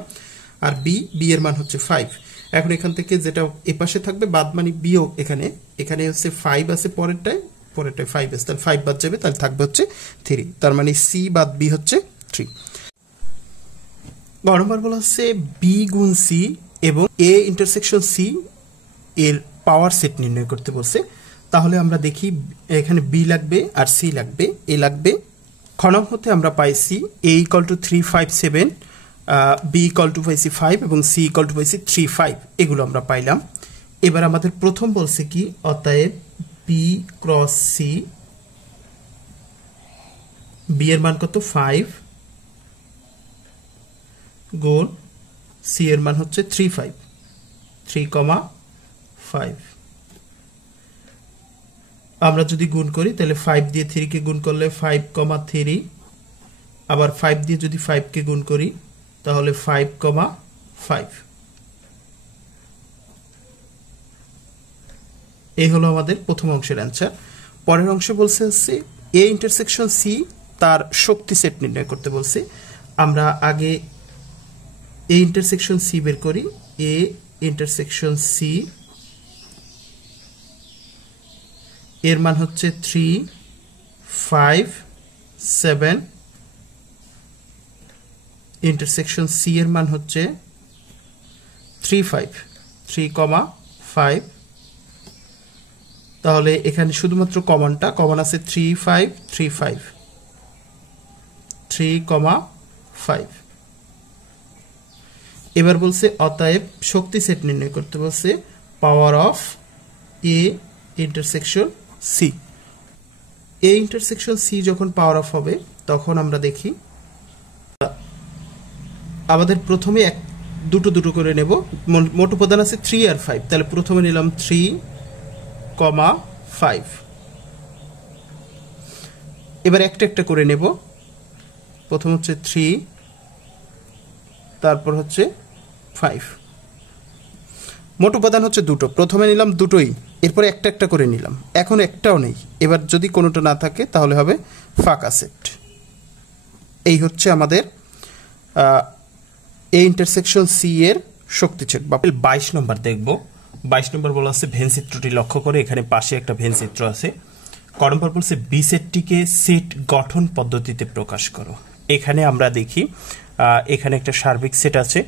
আর বি এর মান হচ্ছে 5। এখন এখান থেকে যেটা এপাশে থাকবে বাদ মানে বিও, এখানে হচ্ছে 5 আছে, পরেরটায় 5 আছে, তাহলে 5 বাদ যাবে, তাহলে থাকবে হচ্ছে 3। তার মানে সি বাদ বি হচ্ছে 3। নম্বর বলা হচ্ছে বি গুণ সি এবং এ ইন্টারসেকশন সি এর পাওয়ার সেট নির্ণয় করতে বলছে। তাহলে আমরা দেখি এখানে বি লাগবে আর সি লাগবে, এ লাগবে। খনম হতে আমরা পাইছি A equal to 357, B equal to পাইছি 5 এবং সি ইকুয়াল টু পাইছি 35, এগুলো আমরা পাইলাম। এবার আমাদের প্রথম বলছে কি, অতএব বি ক্রস সি, বি এর মান কত 5 গুণ সি এর মান হচ্ছে 3,5। আমরা যদি গুণ করি তাহলে 5 দিয়ে 3 কে গুণ করলে 5,3, আবার 5 দিয়ে যদি 5 কে গুণ করি তাহলে 5,5। এই হলো আমাদের প্রথম অংশের অ্যান্সার। পরের অংশে বলছে হচ্ছে এ ইন্টারসেকশন সি তার শক্তি সেট নির্ণয় করতে বলছে। আমরা আগে এ ইন্টারসেকশন সি বের করি। এ ইন্টারসেকশন সি এর মান হচ্ছে 3 5 7, ইন্টারসেকশন সি এর মান হচ্ছে 3,5। তাহলে এখানে শুধুমাত্র কমন আছে 3,5। এবার বলছে অতএব শক্তি সেট নির্ণয় করতে বলছে power of A intersection C. A intersection C যখন পাওয়ার অফ হবে তখন আমরা দেখি আমাদের প্রথমে দুটো দুটো করে নেব। মোট উপাদান আছে 3 আর 5, তাহলে প্রথমে নিলাম 3, 5। এবার একটা একটা করে নেব। প্রথম হচ্ছে 3, তারপর হচ্ছে 5। মোট উপাদান হচ্ছে দুটো, প্রথমে নিলাম দুটোই, এরপরে একটা একটা করে নিলাম। এখন একটাও নেই, এবার যদি কোনোটা না থাকে তাহলে হবে ফাঁকা সেট। এই হচ্ছে আমাদের এ ইন্টারসেকশন সি এর শক্তিচ্ছেদ। 22 নম্বর দেখব। 22 নম্বর বলা আছে ভেন চিত্রটি লক্ষ্য করে, এখানে পাশে একটা ভেন চিত্র আছে। ক নম্বর বলছে বি সেটটিকে সেট গঠন পদ্ধতিতে প্রকাশ করো। এখানে আমরা দেখি এখানে একটা সার্বিক সেট আছে।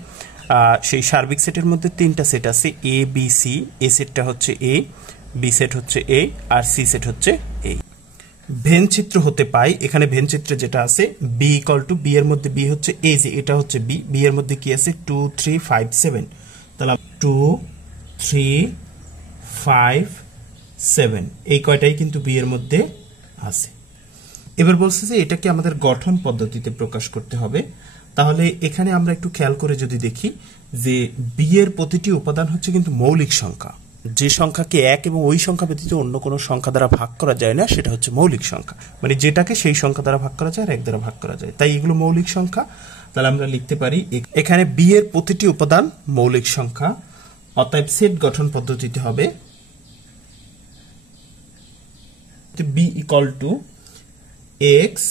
সেই সার্বিক সেটের মধ্যে তিনটা সেট আছে, এ বি সি। এ সেটটা হচ্ছে এ, বি সেট হচ্ছে এ, আর সি সেট হচ্ছে এ। ভেন চিত্র হতে পাই, এখানে ভেন চিত্রে যেটা আছে বি ইকুয়াল টু, বি এর মধ্যে বি হচ্ছে এই যে এটা হচ্ছে বি, বি এর মধ্যে কি আছে 2 3 5 7, তাহলে 2 3 5 7 এই কয়টাই কিন্তু বি এর মধ্যে আছে। এবার বলছে যে এটাকে আমাদের গঠন পদ্ধতিতে প্রকাশ করতে হবে। তাহলে এখানে আমরা একটু খেয়াল করে যদি দেখি যে বি এর প্রতিটি উপাদান হচ্ছে কিন্তু মৌলিক সংখ্যা। যে সংখ্যাকে এক এবং ওই সংখ্যা ব্যতীত অন্য কোনো সংখ্যা দ্বারা ভাগ করা যায় না সেটা হচ্ছে মৌলিক সংখ্যা, মানে যেটাকে সেই সংখ্যা দ্বারা ভাগ করা যায় আর এক দ্বারা ভাগ করা যায়, তাই এগুলো মৌলিক সংখ্যা। তাহলে আমরা লিখতে পারি এখানে বি এর প্রতিটি উপাদান মৌলিক সংখ্যা, অতএব সেট গঠন পদ্ধতিতে হবে বি ইকুয়াল টু এক্স,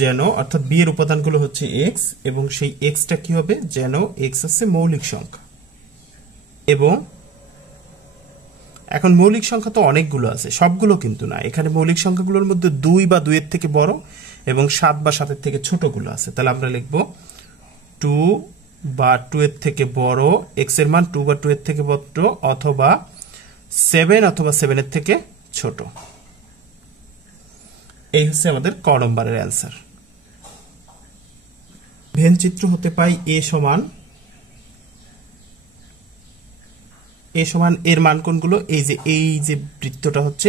যেন অর্থাৎ বি এর উপাদানগুলো হচ্ছে এক্স এবং সেই এক্সটা কি হবে, যেন এক্স হচ্ছে মৌলিক সংখ্যা। এবং এখন মৌলিক সংখ্যা তো অনেকগুলো আছে, সবগুলো কিন্তু না। এখানে মৌলিক সংখ্যাগুলোর মধ্যে 2 বা 2 এর থেকে বড় এবং 7 বা 7 এর থেকে ছোটগুলো আছে। তাহলে আমরা লিখব 2 বা 2 এর থেকে বড়, এক্স এর মান 2 বা 2 এর থেকে বড়, অথবা 7 অথবা 7 এর থেকে ছোট। এই হচ্ছে আমাদের ক নম্বরের অ্যান্সার। ভেন চিত্র হতে পাই এ সমান এর মান কোনগুলো, এই যে বৃত্তটা হচ্ছে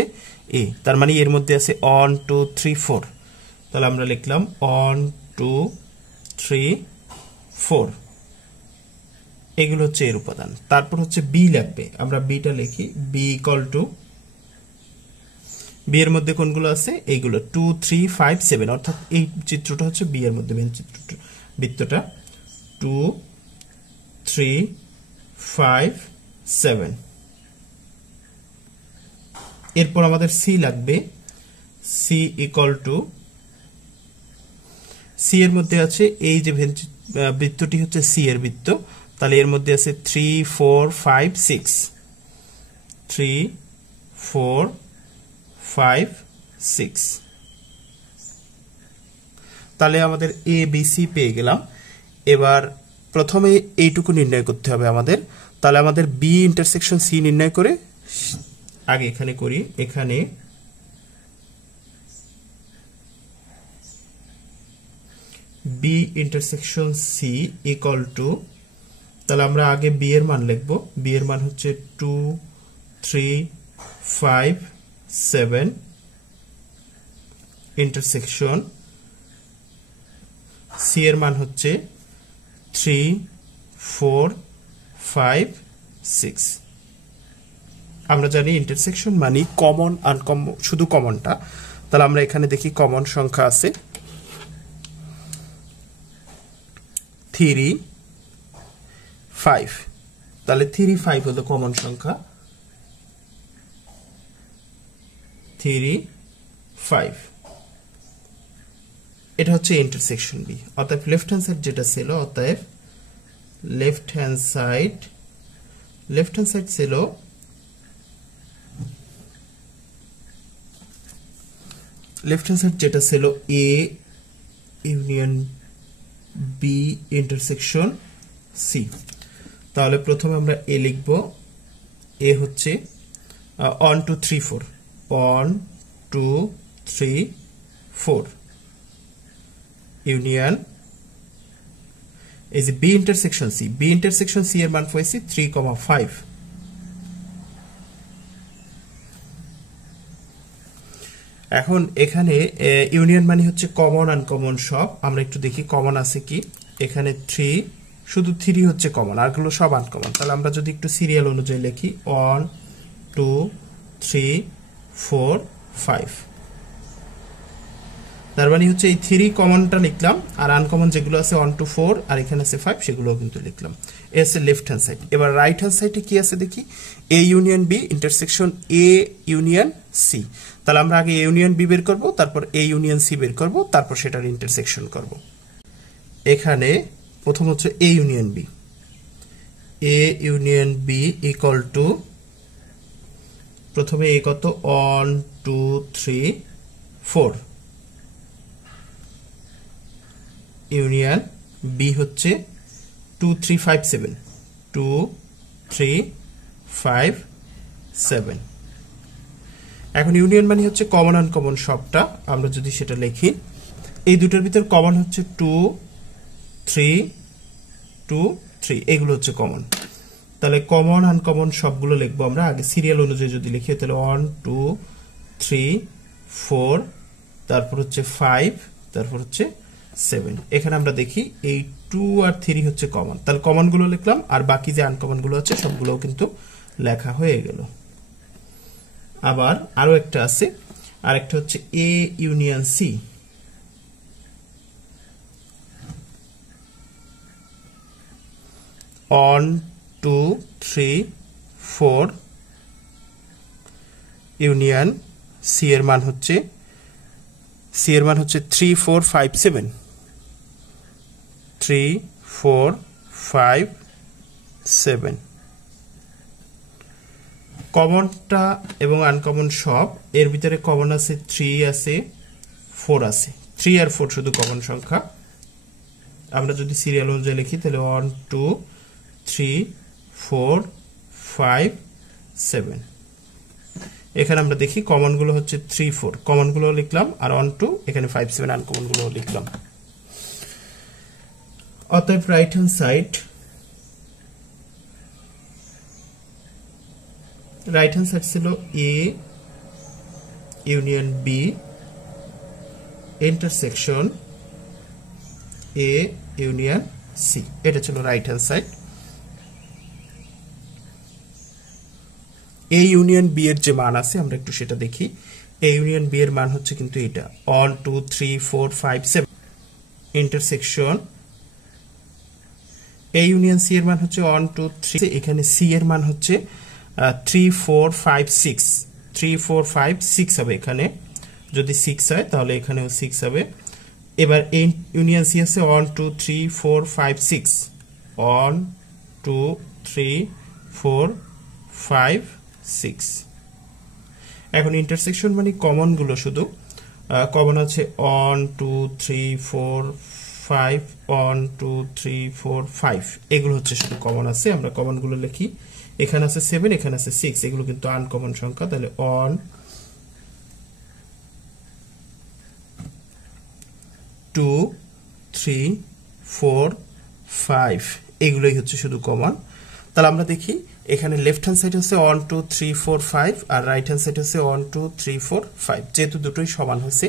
এ, তার মানে এর মধ্যে আছে 1 2 3 4। তাহলে আমরা লিখলাম 1 2 3 4, এগুলো হচ্ছে এর উপাদান। তারপর হচ্ছে বি লাগবে, আমরা বিটা লিখি বি ইকুয়াল টু, বি এর মধ্যে কোনগুলো আছে এইগুলো 2 3 5 7, অর্থাৎ এই চিত্রটা হচ্ছে বি এর মধ্যে, চিত্রটা বৃত্তটা 2 3 5 7। এরপর আমাদের সি লাগবে, সি ইকুয়াল টু, সি এর মধ্যে আছে এই যে বৃত্তটি হচ্ছে সি এর বৃত্ত, তাহলে এর মধ্যে আছে 3 4 5 6, 3 4 5 6। তাহলে আমাদের এ বি সি পেয়ে গেলাম। এবার প্রথমে এইটুকু নির্ণয় করতে হবে আমাদের। তাহলে আমাদের বি ইন্টারসেকশন সি নির্ণয় করে আগে এখানে করি, এখানে B intersection C equal to, তাহলে আমরা আগে বি এর মান লিখব, বি এর মান হচ্ছে 2 3 5 7 ইন্টারসেকশন, সি এর মান হচ্ছে 3 4 5 6। আমরা জানি ইন্টারসেকশন মানে কমন আনকমন, শুধু কমনটা। তাহলে আমরা এখানে দেখি কমন সংখ্যা আছে 3 5, তাহলে 3 5 হলো কমন সংখ্যা, 3 5, এটা হচ্ছে ইন্টারসেকশন বি। অতএব লেফট হ্যান্ড সাইড যেটা ছিল, অতএব লেফট হ্যান্ড সাইড ছিল যেটা ছিল A union B intersection C. তাহলে প্রথমে আমরা এ লিখব, এ হচ্ছে 1 2 3 4, 1 2 3 4 ইউনিয়ন এই যে B intersection C, B intersection C এর মান পাইছি 3 5। এখন এখানে ইউনিয়ন মানে হচ্ছে কমন আনকমন সব। আমরা একটু দেখি কমন আছে কি। এখানে 3, শুধু 3 হচ্ছে কমন, আরগুলো সব আনকমন। তাহলে আমরা যদি একটু সিরিয়াল অনুযায়ী লিখি 1 2 3 4 5, তার মানে হচ্ছে এই 3 কমনটা লিখলাম, আর আনকমন যেগুলো আছে 1 2 4 আর এখানে আছে 5 সেগুলোও কিন্তু লিখলাম। এ আছে লেফট হ্যান্ড সাইড। এবার রাইট হ্যান্ড সাইডে কি আছে দেখি, A union B intersection A union C. তাহলে আমরা আগে এ ইউনিয়ন বি বের করব, তারপর এ ইউনিয়ন সি বের করব, তারপর সেটার ইন্টারসেকশন করব। এখানে প্রথম হচ্ছে A union B. A union B equal to, প্রথমে এ কত 1 2 3 4, ইউনিয়ন বি হচ্ছে 2 3 5 7, 2 3 5 7। এখন ইউনিয়ন মানে হচ্ছে কমন আনকমন সবটা। আমরা যদি সেটা লিখি, এই দুটোর ভিতর কমন হচ্ছে 2 3 2 3, এগুলো হচ্ছে কমন। তাহলে কমন আনকমন সবগুলো লিখবো আমরা আগে সিরিয়াল অনুযায়ী যদি লিখি, তাহলে 1 2 3 4, তারপর হচ্ছে 5, তারপর হচ্ছে 7। এখানে আমরা দেখি এই 2 আর 3 হচ্ছে কমন, তাহলে কমন গুলো লিখলাম, আর বাকি যে আনকমন গুলো আছে সবগুলোও কিন্তু লেখা হয়ে গেল। আবার আরো একটা আছে, আর একটা হচ্ছে A union C. One 2 3 4, union C এর মান হচ্ছে 3 4 5 7, 3 4 5 7। কমনটা এবং আনকমন সব, এর ভিতরে কমন আছে 3 আছে 4 আছে, 3 আর 4 শুধু কমন সংখ্যা। আমরা যদি সিরিয়াল অনুযায়ী লিখি, তাহলে 1 2 3 4 5 7। এখানে আমরা দেখি কমন গুলো হচ্ছে 3 4, কমন গুলো লিখলাম, আর 1 2, এখানে 5 7 আনকমন গুলো লিখলাম। অতএব right hand side, right hand side ছিল A union B intersection A union C, এটা ছিল right hand side. A union B এর যে মান আছে আমরা একটু সেটা দেখি। এ ইউনিয়ন বি এর মান হচ্ছে কিন্তু এটা 1 2 3 4 5 7, ইন্টারসেকশন এ ইউনিয়ন সি এর মান হচ্ছে 1 2 3, এখানে সি এর মান হচ্ছে 3 4 5 6, 3 4 5 6 হবে। এখানে যদি 6 হয় তাহলে এখানেও 6 হবে। এবার এই ইউনিয়ন সি আছে 1 2 3 4 5 6, 1 2 3 4 5 6। এখন ইন্টারসেকশন মানে কমন গুলো শুধু কমন আছে 1 2 3 4 5, 1 2 3 4 5, এগুলো হচ্ছে শুধু কমন আছে। আমরা কমন গুলো লিখি, এখানে আছে 7, এখানে আছে 6, এগুলো কিন্তু আনকমন সংখ্যা। তাহলে 1 2 3 4 5, এগুলোই হচ্ছে শুধু কমন। তাহলে আমরা দেখি এখানে লেফট হ্যান্ড সাইড হচ্ছে 1 2 3 4 5, আর রাইট হ্যান্ড সাইড হচ্ছে 1 2 3 4 5। যেহেতু দুটোই সমান হচ্ছে,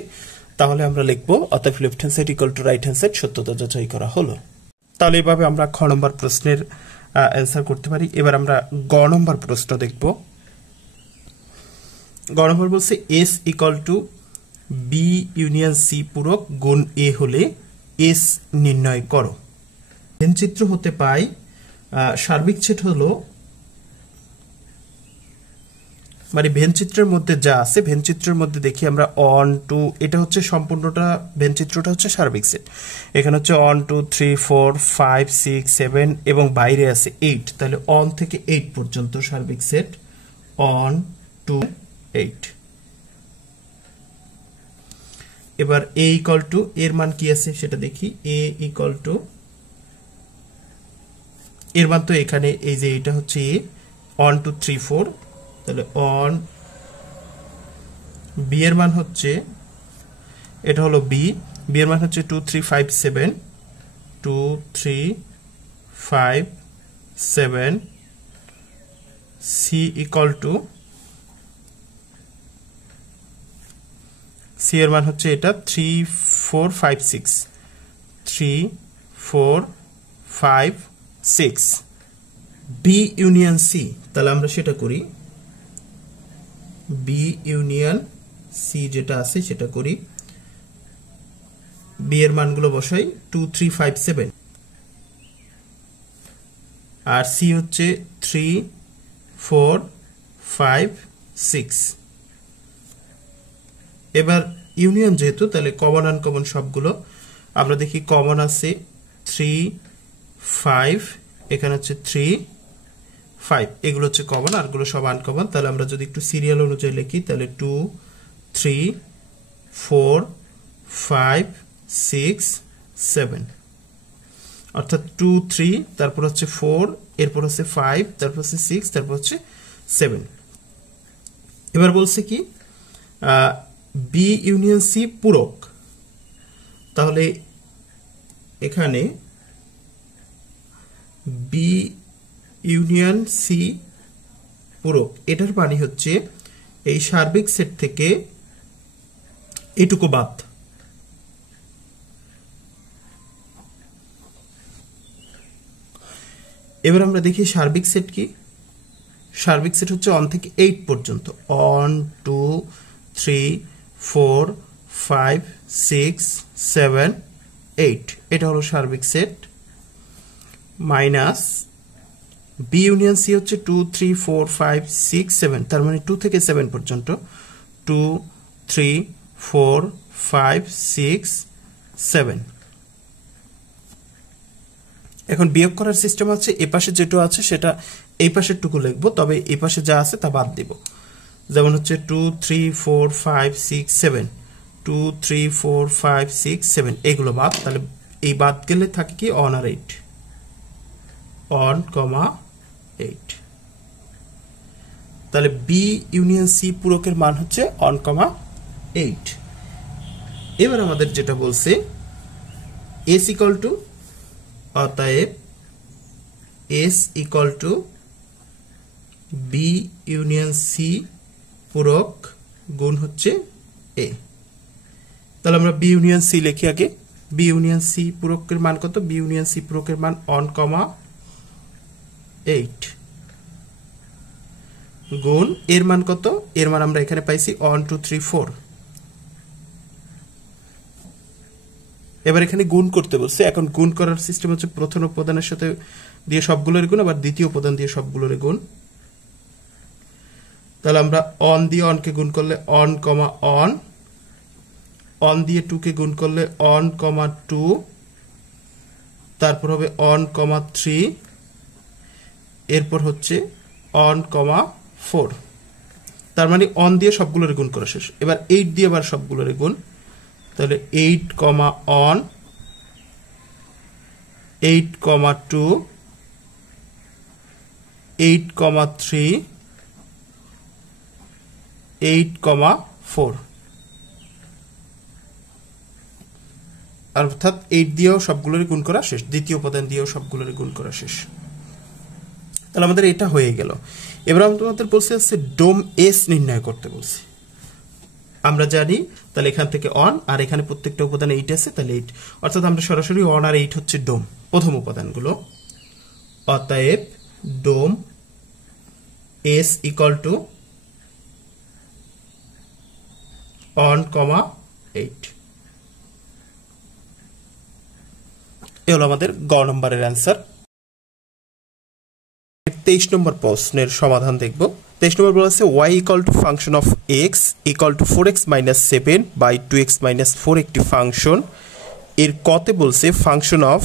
তাহলে আমরা লিখবো অতএব left hand side equal to right hand side, সত্যতা যাচাই করা হলো। তাহলে এইভাবে আমরা খ নম্বর প্রশ্নের অ্যান্সার করতে পারি। এবার আমরা গ নম্বর প্রশ্ন দেখব। গ নম্বর বলছে S equal to B union C পূরক গুণ এ হলে এস নির্ণয় করো। ভেনচিত্র হতে পাই সার্বিক ছেদ হলো, মানে ভেনচিত্রের মধ্যে যা আছে, ভেনচিত্রের মধ্যে দেখি আমরা 1 2, এটা হচ্ছে সম্পূর্ণটা, ভেনচিত্রটা হচ্ছে সার্বিক সেট। এখানে হচ্ছে 1 2 3 4 5 6 7 এবং বাইরে আছে 8, তাহলে 1 থেকে 8 পর্যন্ত সার্বিক সেট 1 2 8। এবার a ইকুয়াল টু, এর মান কি আছে সেটা দেখি। a ইকুয়াল টু, এর মান তো এখানে এই যে এটা হচ্ছে a 1 2 3 4, তাহলে 1, বি এর মান হচ্ছে, এটা হলো বি, বি এর মান হচ্ছে 2 3 5 7, 2 3 5 7। সি ইকুয়াল টু সি এর মান হচ্ছে এটা 3 4 5 6 3 4 5 6 বি ইউনিয়ন সি তাহলে আমরা সেটা করি বি ইউনিয়ন সি যেটা আছে সেটা করি বি এর মানগুলো বসাই 2 3 5 7 আর সি হচ্ছে 3 4 5 6 এবার ইউনিয়ন যেহেতু তাহলে কমন আনকমন সবগুলো আমরা দেখি কমন আছে 3 5 এখানে হচ্ছে 3 5 এগুলো হচ্ছে কমন আরগুলো সব আনকমন তাহলে আমরা যদি একটু সিরিয়াল অনুযায়ী লিখি তাহলে 2 3 4 5 6 7 অর্থাৎ 2 3 তারপর হচ্ছে 4 এরপর হচ্ছে 5 তারপর হচ্ছে 6 তারপর হচ্ছে 7 এবার বলছে কি বি ইউনিয়ন সি পূরক তাহলে এখানে বি ইউনিয়ন সি পূরক এটার মানে হচ্ছে এই সার্বিক সেট থেকে এটুকু বাদ এবার আমরা দেখি সার্বিক সেট কি সার্বিক সেট হচ্ছে 1 থেকে 8 পর্যন্ত 1 2 3 4 5 6 7 8 এটা হলো সার্বিক set minus B union C হচ্ছে 2 3 4 5 6 7 তার মানে 2 থেকে 7 পর্যন্ত 2 3 4 5 6 7 এখন বিয়োগ করার সিস্টেম আছে এই পাশে যেটা আছে সেটা এই পাশের টুকু লিখবো তবে এই পাশে যা আছে তা বাদ দিব যেমন হচ্ছে 2 3 4 5 6 7 2 3 4 5 6 7 এগুলো বাদ তাহলে এই বাদ গেলে থাকে কি 1 আর 8 1, 8 তাহলে বি ইউনিয়ন সি পূরকের মান হচ্ছে 1, 8 এবার আমাদের যেটা বলছে S ইকুয়াল টু অতএব S equal to B union C পূরক গুণ হচ্ছে A তাহলে আমরা বি ইউনিয়ন সি লিখি আগে বি ইউনিয়ন সি পূরকের মান কত বি ইউনিয়ন সি পূরকের মান 1, 8 গুণ এর মান কত এর মান আমরা এখানে পাইছি 1 2 3 4 এবার এখানে গুণ করতে বলছে এখন গুণ করার সিস্টেম হচ্ছে প্রথম উপাদানের সাথে দিয়ে সবগুলোর গুণ আবার দ্বিতীয় উপাদান দিয়ে সবগুলোর গুণ তাহলে আমরা 1 দিয়ে 1 কে গুণ করলে 1, 1 1 দিয়ে 2 কে গুণ করলে 1, 2 তারপর হবে 1, 3 এরপর হচ্ছে 1, 4 তার মানে 1 দিয়ে সবগুলোর গুণ করা শেষ এবার 8 দিয়ে আবার সবগুলোর গুণ তাহলে 8, 1 8, 2 8, 3 8, 4 অর্থাৎ 8 দিয়েও সবগুলোর গুণ করা শেষ দ্বিতীয় উপাদান দিয়েও সবগুলোর গুণ করা শেষ তাহলে আমাদের এটা হয়ে গেল এবার আমাদের বলছে হচ্ছে ডোম এস নির্ণয় করতে বলছে আমরা জানি তাহলে এখান থেকে 1 আর এখানে প্রত্যেকটা উপাদান 8 আছে তাহলে 8 অর্থাৎ আমরা সরাসরি 1 আর 8 হচ্ছে ডোম প্রথম উপাদানগুলো অতএব ডোম এস ইকুয়াল টু 1, 8 এ হলো আমাদের গ নম্বরের অ্যান্সার 23 নম্বর প্রশ্নের সমাধান দেখব 23 নম্বর বলা আছে y equal to function of x equal to 4x - 7 by 2x - 4 একটি ফাংশন এর কতে বলছে ফাংশন অফ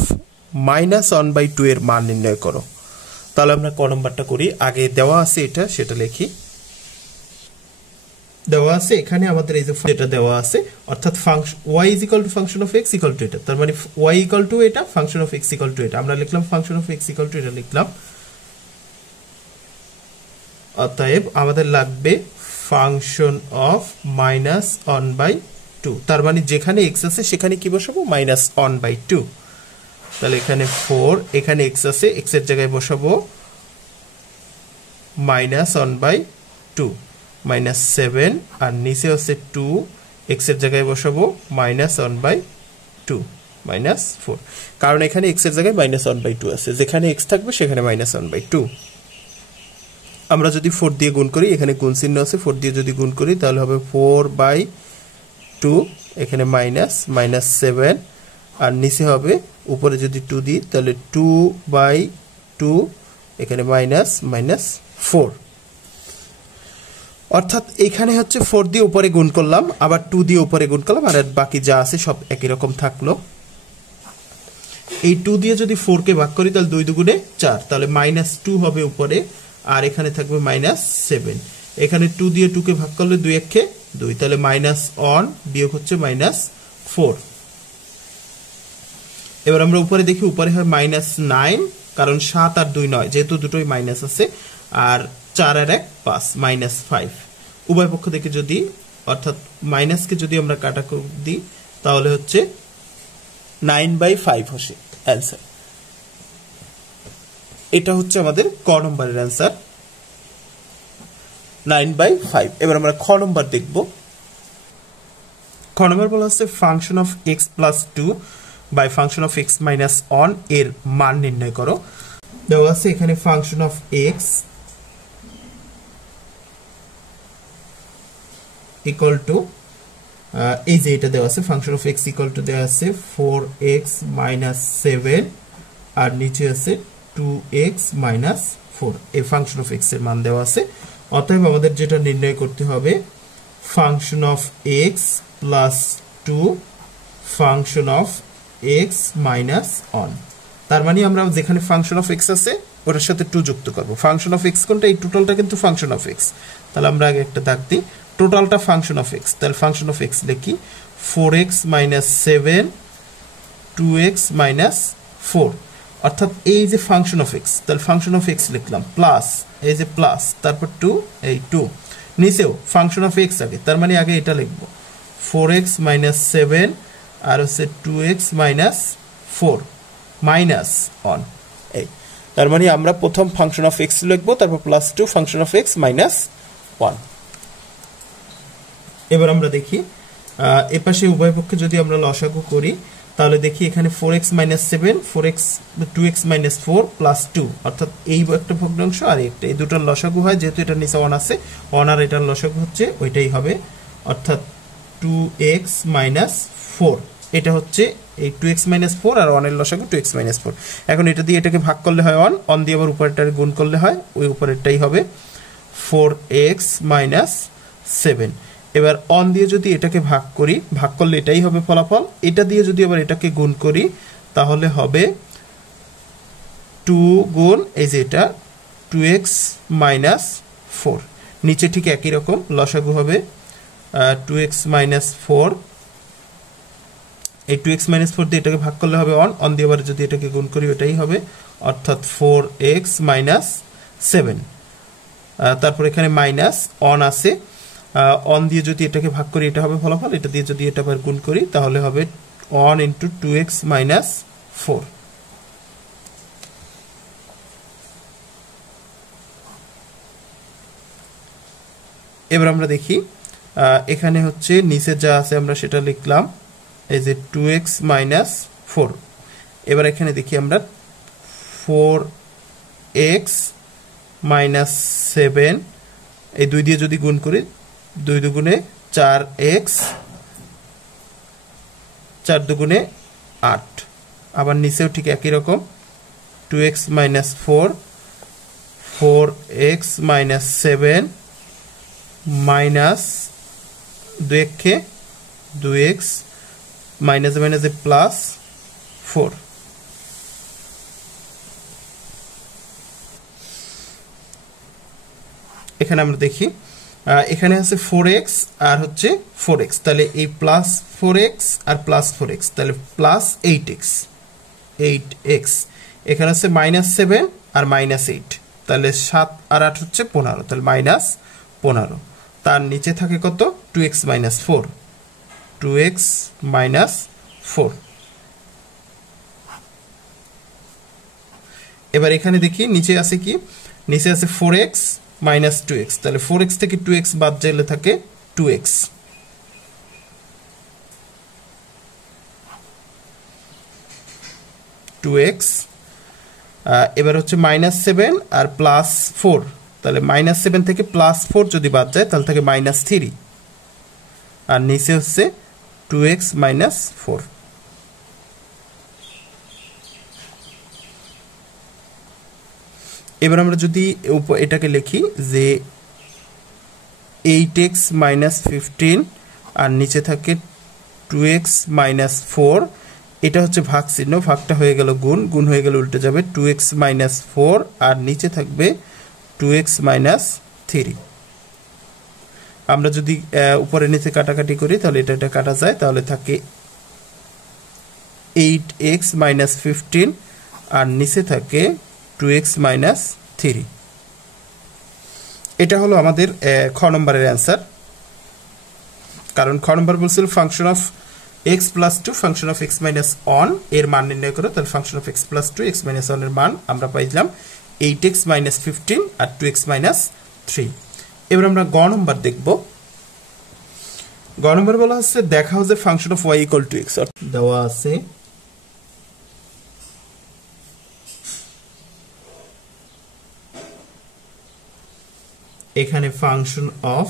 -1/2 এর মান নির্ণয় করো তাহলে আমরা ক নম্বরটা করি আগে দেওয়া আছে এটা সেটা লিখি দেওয়া আছে এখানে আমাদের এই যে এটা দেওয়া আছে অর্থাৎ function y is equal to function of x equal two এটা তার মানে y ইকুয়াল টু এটা function of x equal two এটা আমরা লিখলাম function of x equal two এটা লিখলাম অতএব আমাদের লাগবে ফাংশন অফ -1/2 তার মানে যেখানে x আছে সেখানে কি বসাবো -1/2 তাহলে এখানে 4 এখানে x আছে x এর জায়গায় বসাবো -1/2 -7 আর নিচে আছে 2 x এর জায়গায় বসাবো -1/2 -4, কারণ এখানে x এর জায়গায় -1/2 আছে, যেখানে x থাকবে সেখানে -1/2। আমরা যদি 4 দিয়ে গুণ করি, এখানে গুণ চিহ্ন আছে, 4 দিয়ে যদি গুণ করি তাহলে হবে 4/2, এখানে -7, আর নিচে হবে উপরে যদি 2 দিই তাহলে 2/2, এখানে -4। অর্থাৎ এখানে হচ্ছে 4 দিয়ে উপরে গুণ করলাম, আবার 2 দিয়ে উপরে গুণ করলাম, আর বাকি যা আছে সব একই রকম থাকলো। এই 2 দিয়ে যদি 4 কে ভাগ করি তাহলে 2 দুগুণে 4, তাহলে -2 হবে উপরে, আর এখানে থাকবে -7। এখানে 2 দিয়ে 2 কে ভাগ করলে 2 একে 2, তাহলে -1 বিয়োগ হচ্ছে -4। এবার আমরা উপরে দেখি, উপরে হয় -9, কারণ 7 আর 2 9, যেহেতু দুটোই মাইনাস আছে, আর 4 আর 1 5, -5। উভয় পক্ষ থেকে যদি, অর্থাৎ মাইনাসকে যদি আমরা কাটা দিই তাহলে হচ্ছে 9/5 হচ্ছে অ্যান্সার। এটা হচ্ছে আমাদের ক নম্বরের অ্যান্সার, 9/5। এবার আমরা খ নম্বর দেখব। খ নম্বর বলা হচ্ছে function of x + 2 by function of x - 1 এর মান নির্ণয় করো। দেওয়া আছে এখানে function of x equal two, এই যে এটা দেওয়া আছে, function of x equal to দেওয়া আছে 4x - 7, আর নিচে আছে 2x - 4। এই ফাংশন অফ x এর মান দেওয়া আছে। অতএব আমাদের যেটা নির্ণয় করতে হবে, function of x + 2 function of x - 1। তার মানে আমরা যেখানে ফাংশন অফ x আছে ওটার সাথে 2 যুক্ত করব। ফাংশন অফ x কোনটা? এই টোটালটা কিন্তু ফাংশন অফ x। তাহলে আমরা আগে একটা দাগ দিই, টোটালটা ফাংশন অফ x। তাহলে ফাংশন অফ x লিখি 4x - 7 2x - 4, অর্থাৎ এই যে ফাংশন অফ x, তাহলে ফাংশন অফ x লিখলাম প্লাস, এই যে প্লাস, তারপর 2, এই 2, নিচেও ফাংশন অফ x আগে, তার মানে আগে এটা লিখব 4x - 7 আর হচ্ছে 2x - 4 -1। এই তার মানে আমরা প্রথম ফাংশন অফ x লিখবো, তারপর +2 ফাংশন অফ x - 1। এবার আমরা দেখি এপাশে উভয় পক্ষে যদি আমরা লসাগু করি তাহলে দেখি এখানে 4x - 7 2x - 4 +2, অর্থাৎ এই একটা ভগ্নাংশ আর একটা, এই দুটোর লসাগু হয়, যেহেতু এটা নিচে 1 আছে, 1 আর এটার লসাগু হচ্ছে ওইটাই হবে, অর্থাৎ 2x - 4। এটা হচ্ছে এই 2x - 4 আর 1 এর লসাগু 2x - 4। এখন এটা দিয়ে এটাকে ভাগ করলে হয় 1 দিয়ে আবার উপরেরটাকে গুণ করলে হয়, ওই উপরেরটাই হবে 4x - 7। এবার 1 দিয়ে যদি এটাকে ভাগ করি, ভাগ করলে এটাই হবে ফলাফল। এটা দিয়ে যদি আবার এটাকে গুণ করি তাহলে হবে 2 গুণ এই যে এটা 2x - 4। নিচে ঠিক একই রকম লসাগু হবে 2x - 4, এই 2x - 4 দিয়ে এটাকে ভাগ করলে হবে 1 দিয়ে আবার যদি এটাকে গুণ করি এটাই হবে, অর্থাৎ 4x - 7। তারপর এখানে -1 আছে, 1 দিয়ে যদি এটাকে ভাগ করি এটা হবে ফলাফল, এটা দিয়ে যদি এটা আবার গুণ করি তাহলে হবে 1 × 2x - 4। এবার আমরা দেখি এখানে হচ্ছে নিচে যা আছে আমরা সেটা লিখলাম, এই যে 2x - 4। এবার এখানে দেখি আমরা 4x - 7, এই 2 দিয়ে যদি গুণ করি 2 দুগুণে 4x, 4 দুগুণে 8, আবার নিচেও ঠিক একই রকম 2x - 4 4x - 7 -2 2x -এ +4। এখানে আমরা দেখি এখানে আছে 4x আর হচ্ছে 4x, তাহলে এই +4x আর +4x, তাহলে +8x 8x। এখানে আছে -7 আর -8, তাহলে 7 আর 8 হচ্ছে 15, তাহলে -15। তার নিচে থাকে কত? 2x - 4 2x - 4। এবার এখানে দেখি নিচে আছে কি, নিচে আছে 4x - 2x, তাহলে 4x থেকে 2x বাদ গেলে থাকে 2x। 2x, এবার হচ্ছে -7 আর +4, তাহলে -7 থেকে +4 যদি বাদ যায় তাহলে থাকে -3, আর নিচে হচ্ছে 2x - 4। এবার আমরা যদি এটাকে লিখি যে 8x - 15 আর নিচে থাকে 2x - 4, এটা হচ্ছে ভাগ চিহ্ন, ভাগটা হয়ে গেল গুণ, গুণ হয়ে গেল উল্টে যাবে 2x - 4 আর নিচে থাকবে 2x - 3। আমরা যদি উপরে নিচে কাটাকাটি করি তাহলে এটা কাটা যায়, তাহলে থাকে 8x - 15 আর নিচে থাকে 2x - 3। এটা হলো আমাদের খ নম্বরের অ্যান্সার। কারণ খ নম্বর বলছিল function of x + 2 function of x - 1 এর মান নির্ণয় করো, তাহলে ফাংশন অফ x + 2 x - 1 এর মান আমরা পাইলাম 8x - 15 আর 2x - 3। এবার আমরা গ নম্বর দেখব। গ নম্বর বলা হচ্ছে দেখাও যে ফাংশন অফ y = x দেওয়া আছে এখানে ফাংশন অফ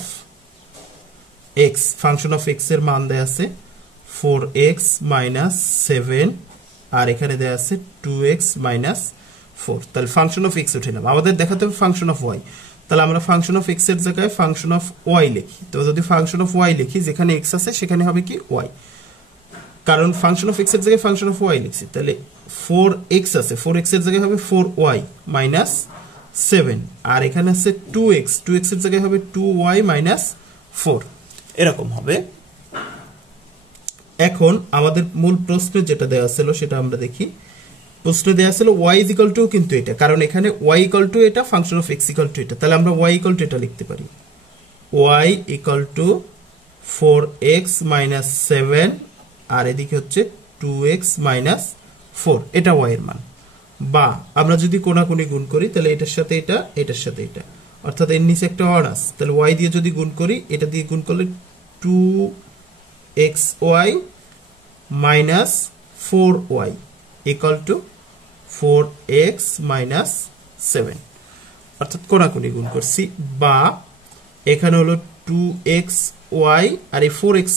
x এর মান দেয়া আছে 4x - 7 আর এখানে দেয়া আছে 2x - 4। তাহলে ফাংশন অফ x উঠাইলাম, আমাদের দেখাতে হবে ফাংশন অফ y। তাহলে আমরা ফাংশন অফ x এর জায়গায় ফাংশন অফ y লিখি। তো যদি ফাংশন অফ y লিখি, যেখানে x আছে সেখানে হবে কি y, কারণ ফাংশন অফ x এর জায়গায় ফাংশন অফ y লিখছি। তাহলে 4x আছে, 4x এর জায়গায় হবে 4y - 7 আর এখানে আছে 2x এর জায়গায় হবে 2y - 4, এরকম হবে। এখন আমাদের মূল প্রশ্নে যেটা দেওয়া ছিল সেটা আমরা দেখি। প্রশ্নে দেওয়া ছিল y = কিন্তু এটা, কারণ এখানে y = এটা, ফাংশন অফ x = এটা, তাহলে আমরা y = এটা লিখতে পারি, y = 4x - 7 আর এদিকে হচ্ছে 2x - 4, এটা y এর মান। বা আমরা যদি কোণাকুণি গুণ করি তাহলে এটার সাথে এটা, এটার সাথে এটা, অর্থাৎ এর নিচে একটা হর আছে, তাহলে y দিয়ে যদি গুণ করি, এটা দিয়ে গুণ করলে 2xy - 4y = 4x - 7, অর্থাৎ কোণাকুণি গুণ করছি। বা এখানে হলো 2xy আর এই 4x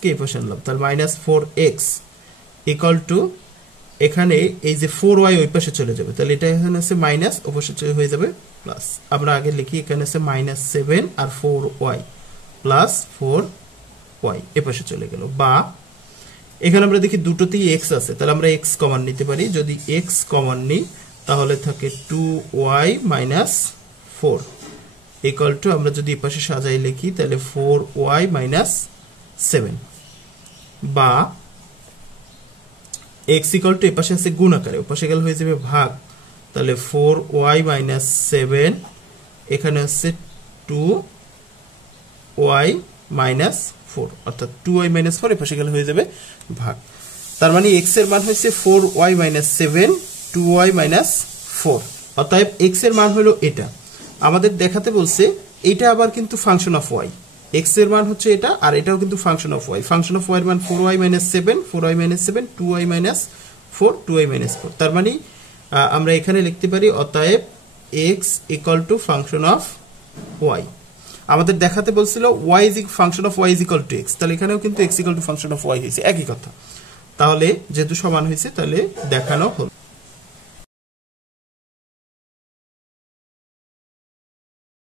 কে এই পাশে আনলাম, তাহলে -4x = এখানে এই যে 4y ওই পাশে চলে যাবে, তাহলে এটা এখানে আছে মাইনাস, ওই পাশে হয়ে যাবে প্লাস। আমরা আগে লিখি, এখানে আছে -7 আর 4y + 4y এই পাশে চলে গেল। বা এখানে আমরা দেখি দুটোতেই x আছে, তাহলে আমরা x কমন নিতে পারি। যদি x কমন নিই তাহলে থাকে 2y - 4 = আমরা যদি এই পাশে সাজাই লিখি তাহলে 4y - 7। বা x = এই পাশে আছে গুণ আকারে, ওই পাশে গেলে হয়ে যাবে ভাগ, তাহলে 4y - 7 এখানে আছে 2y - 4, অর্থাৎ 2y - 4 এই পাশে গেলে হয়ে যাবে ভাগ। তার মানে x এর মান হচ্ছে 4y - 7 2y - 4, অতএব x এর মান হলো এটা। আমাদের দেখাতে বলছে এটা আবার কিন্তু ফাংশন অফ y, x এর মান হচ্ছে এটা আর এটাও কিন্তু function of y। Function of y এর মান 4y - 7 4y - 7 2y - 4 2y - 4। তার মানে আমরা এখানে লিখতে পারি অতএব x = ফাংশন অফ y। আমাদের দেখাতে বলছিল y function of y = x, তাহলে এখানেও কিন্তু x = ফাংশন অফ y হয়েছে, একই কথা। তাহলে যেহেতু সমান হয়েছে তাহলে দেখানো হলো।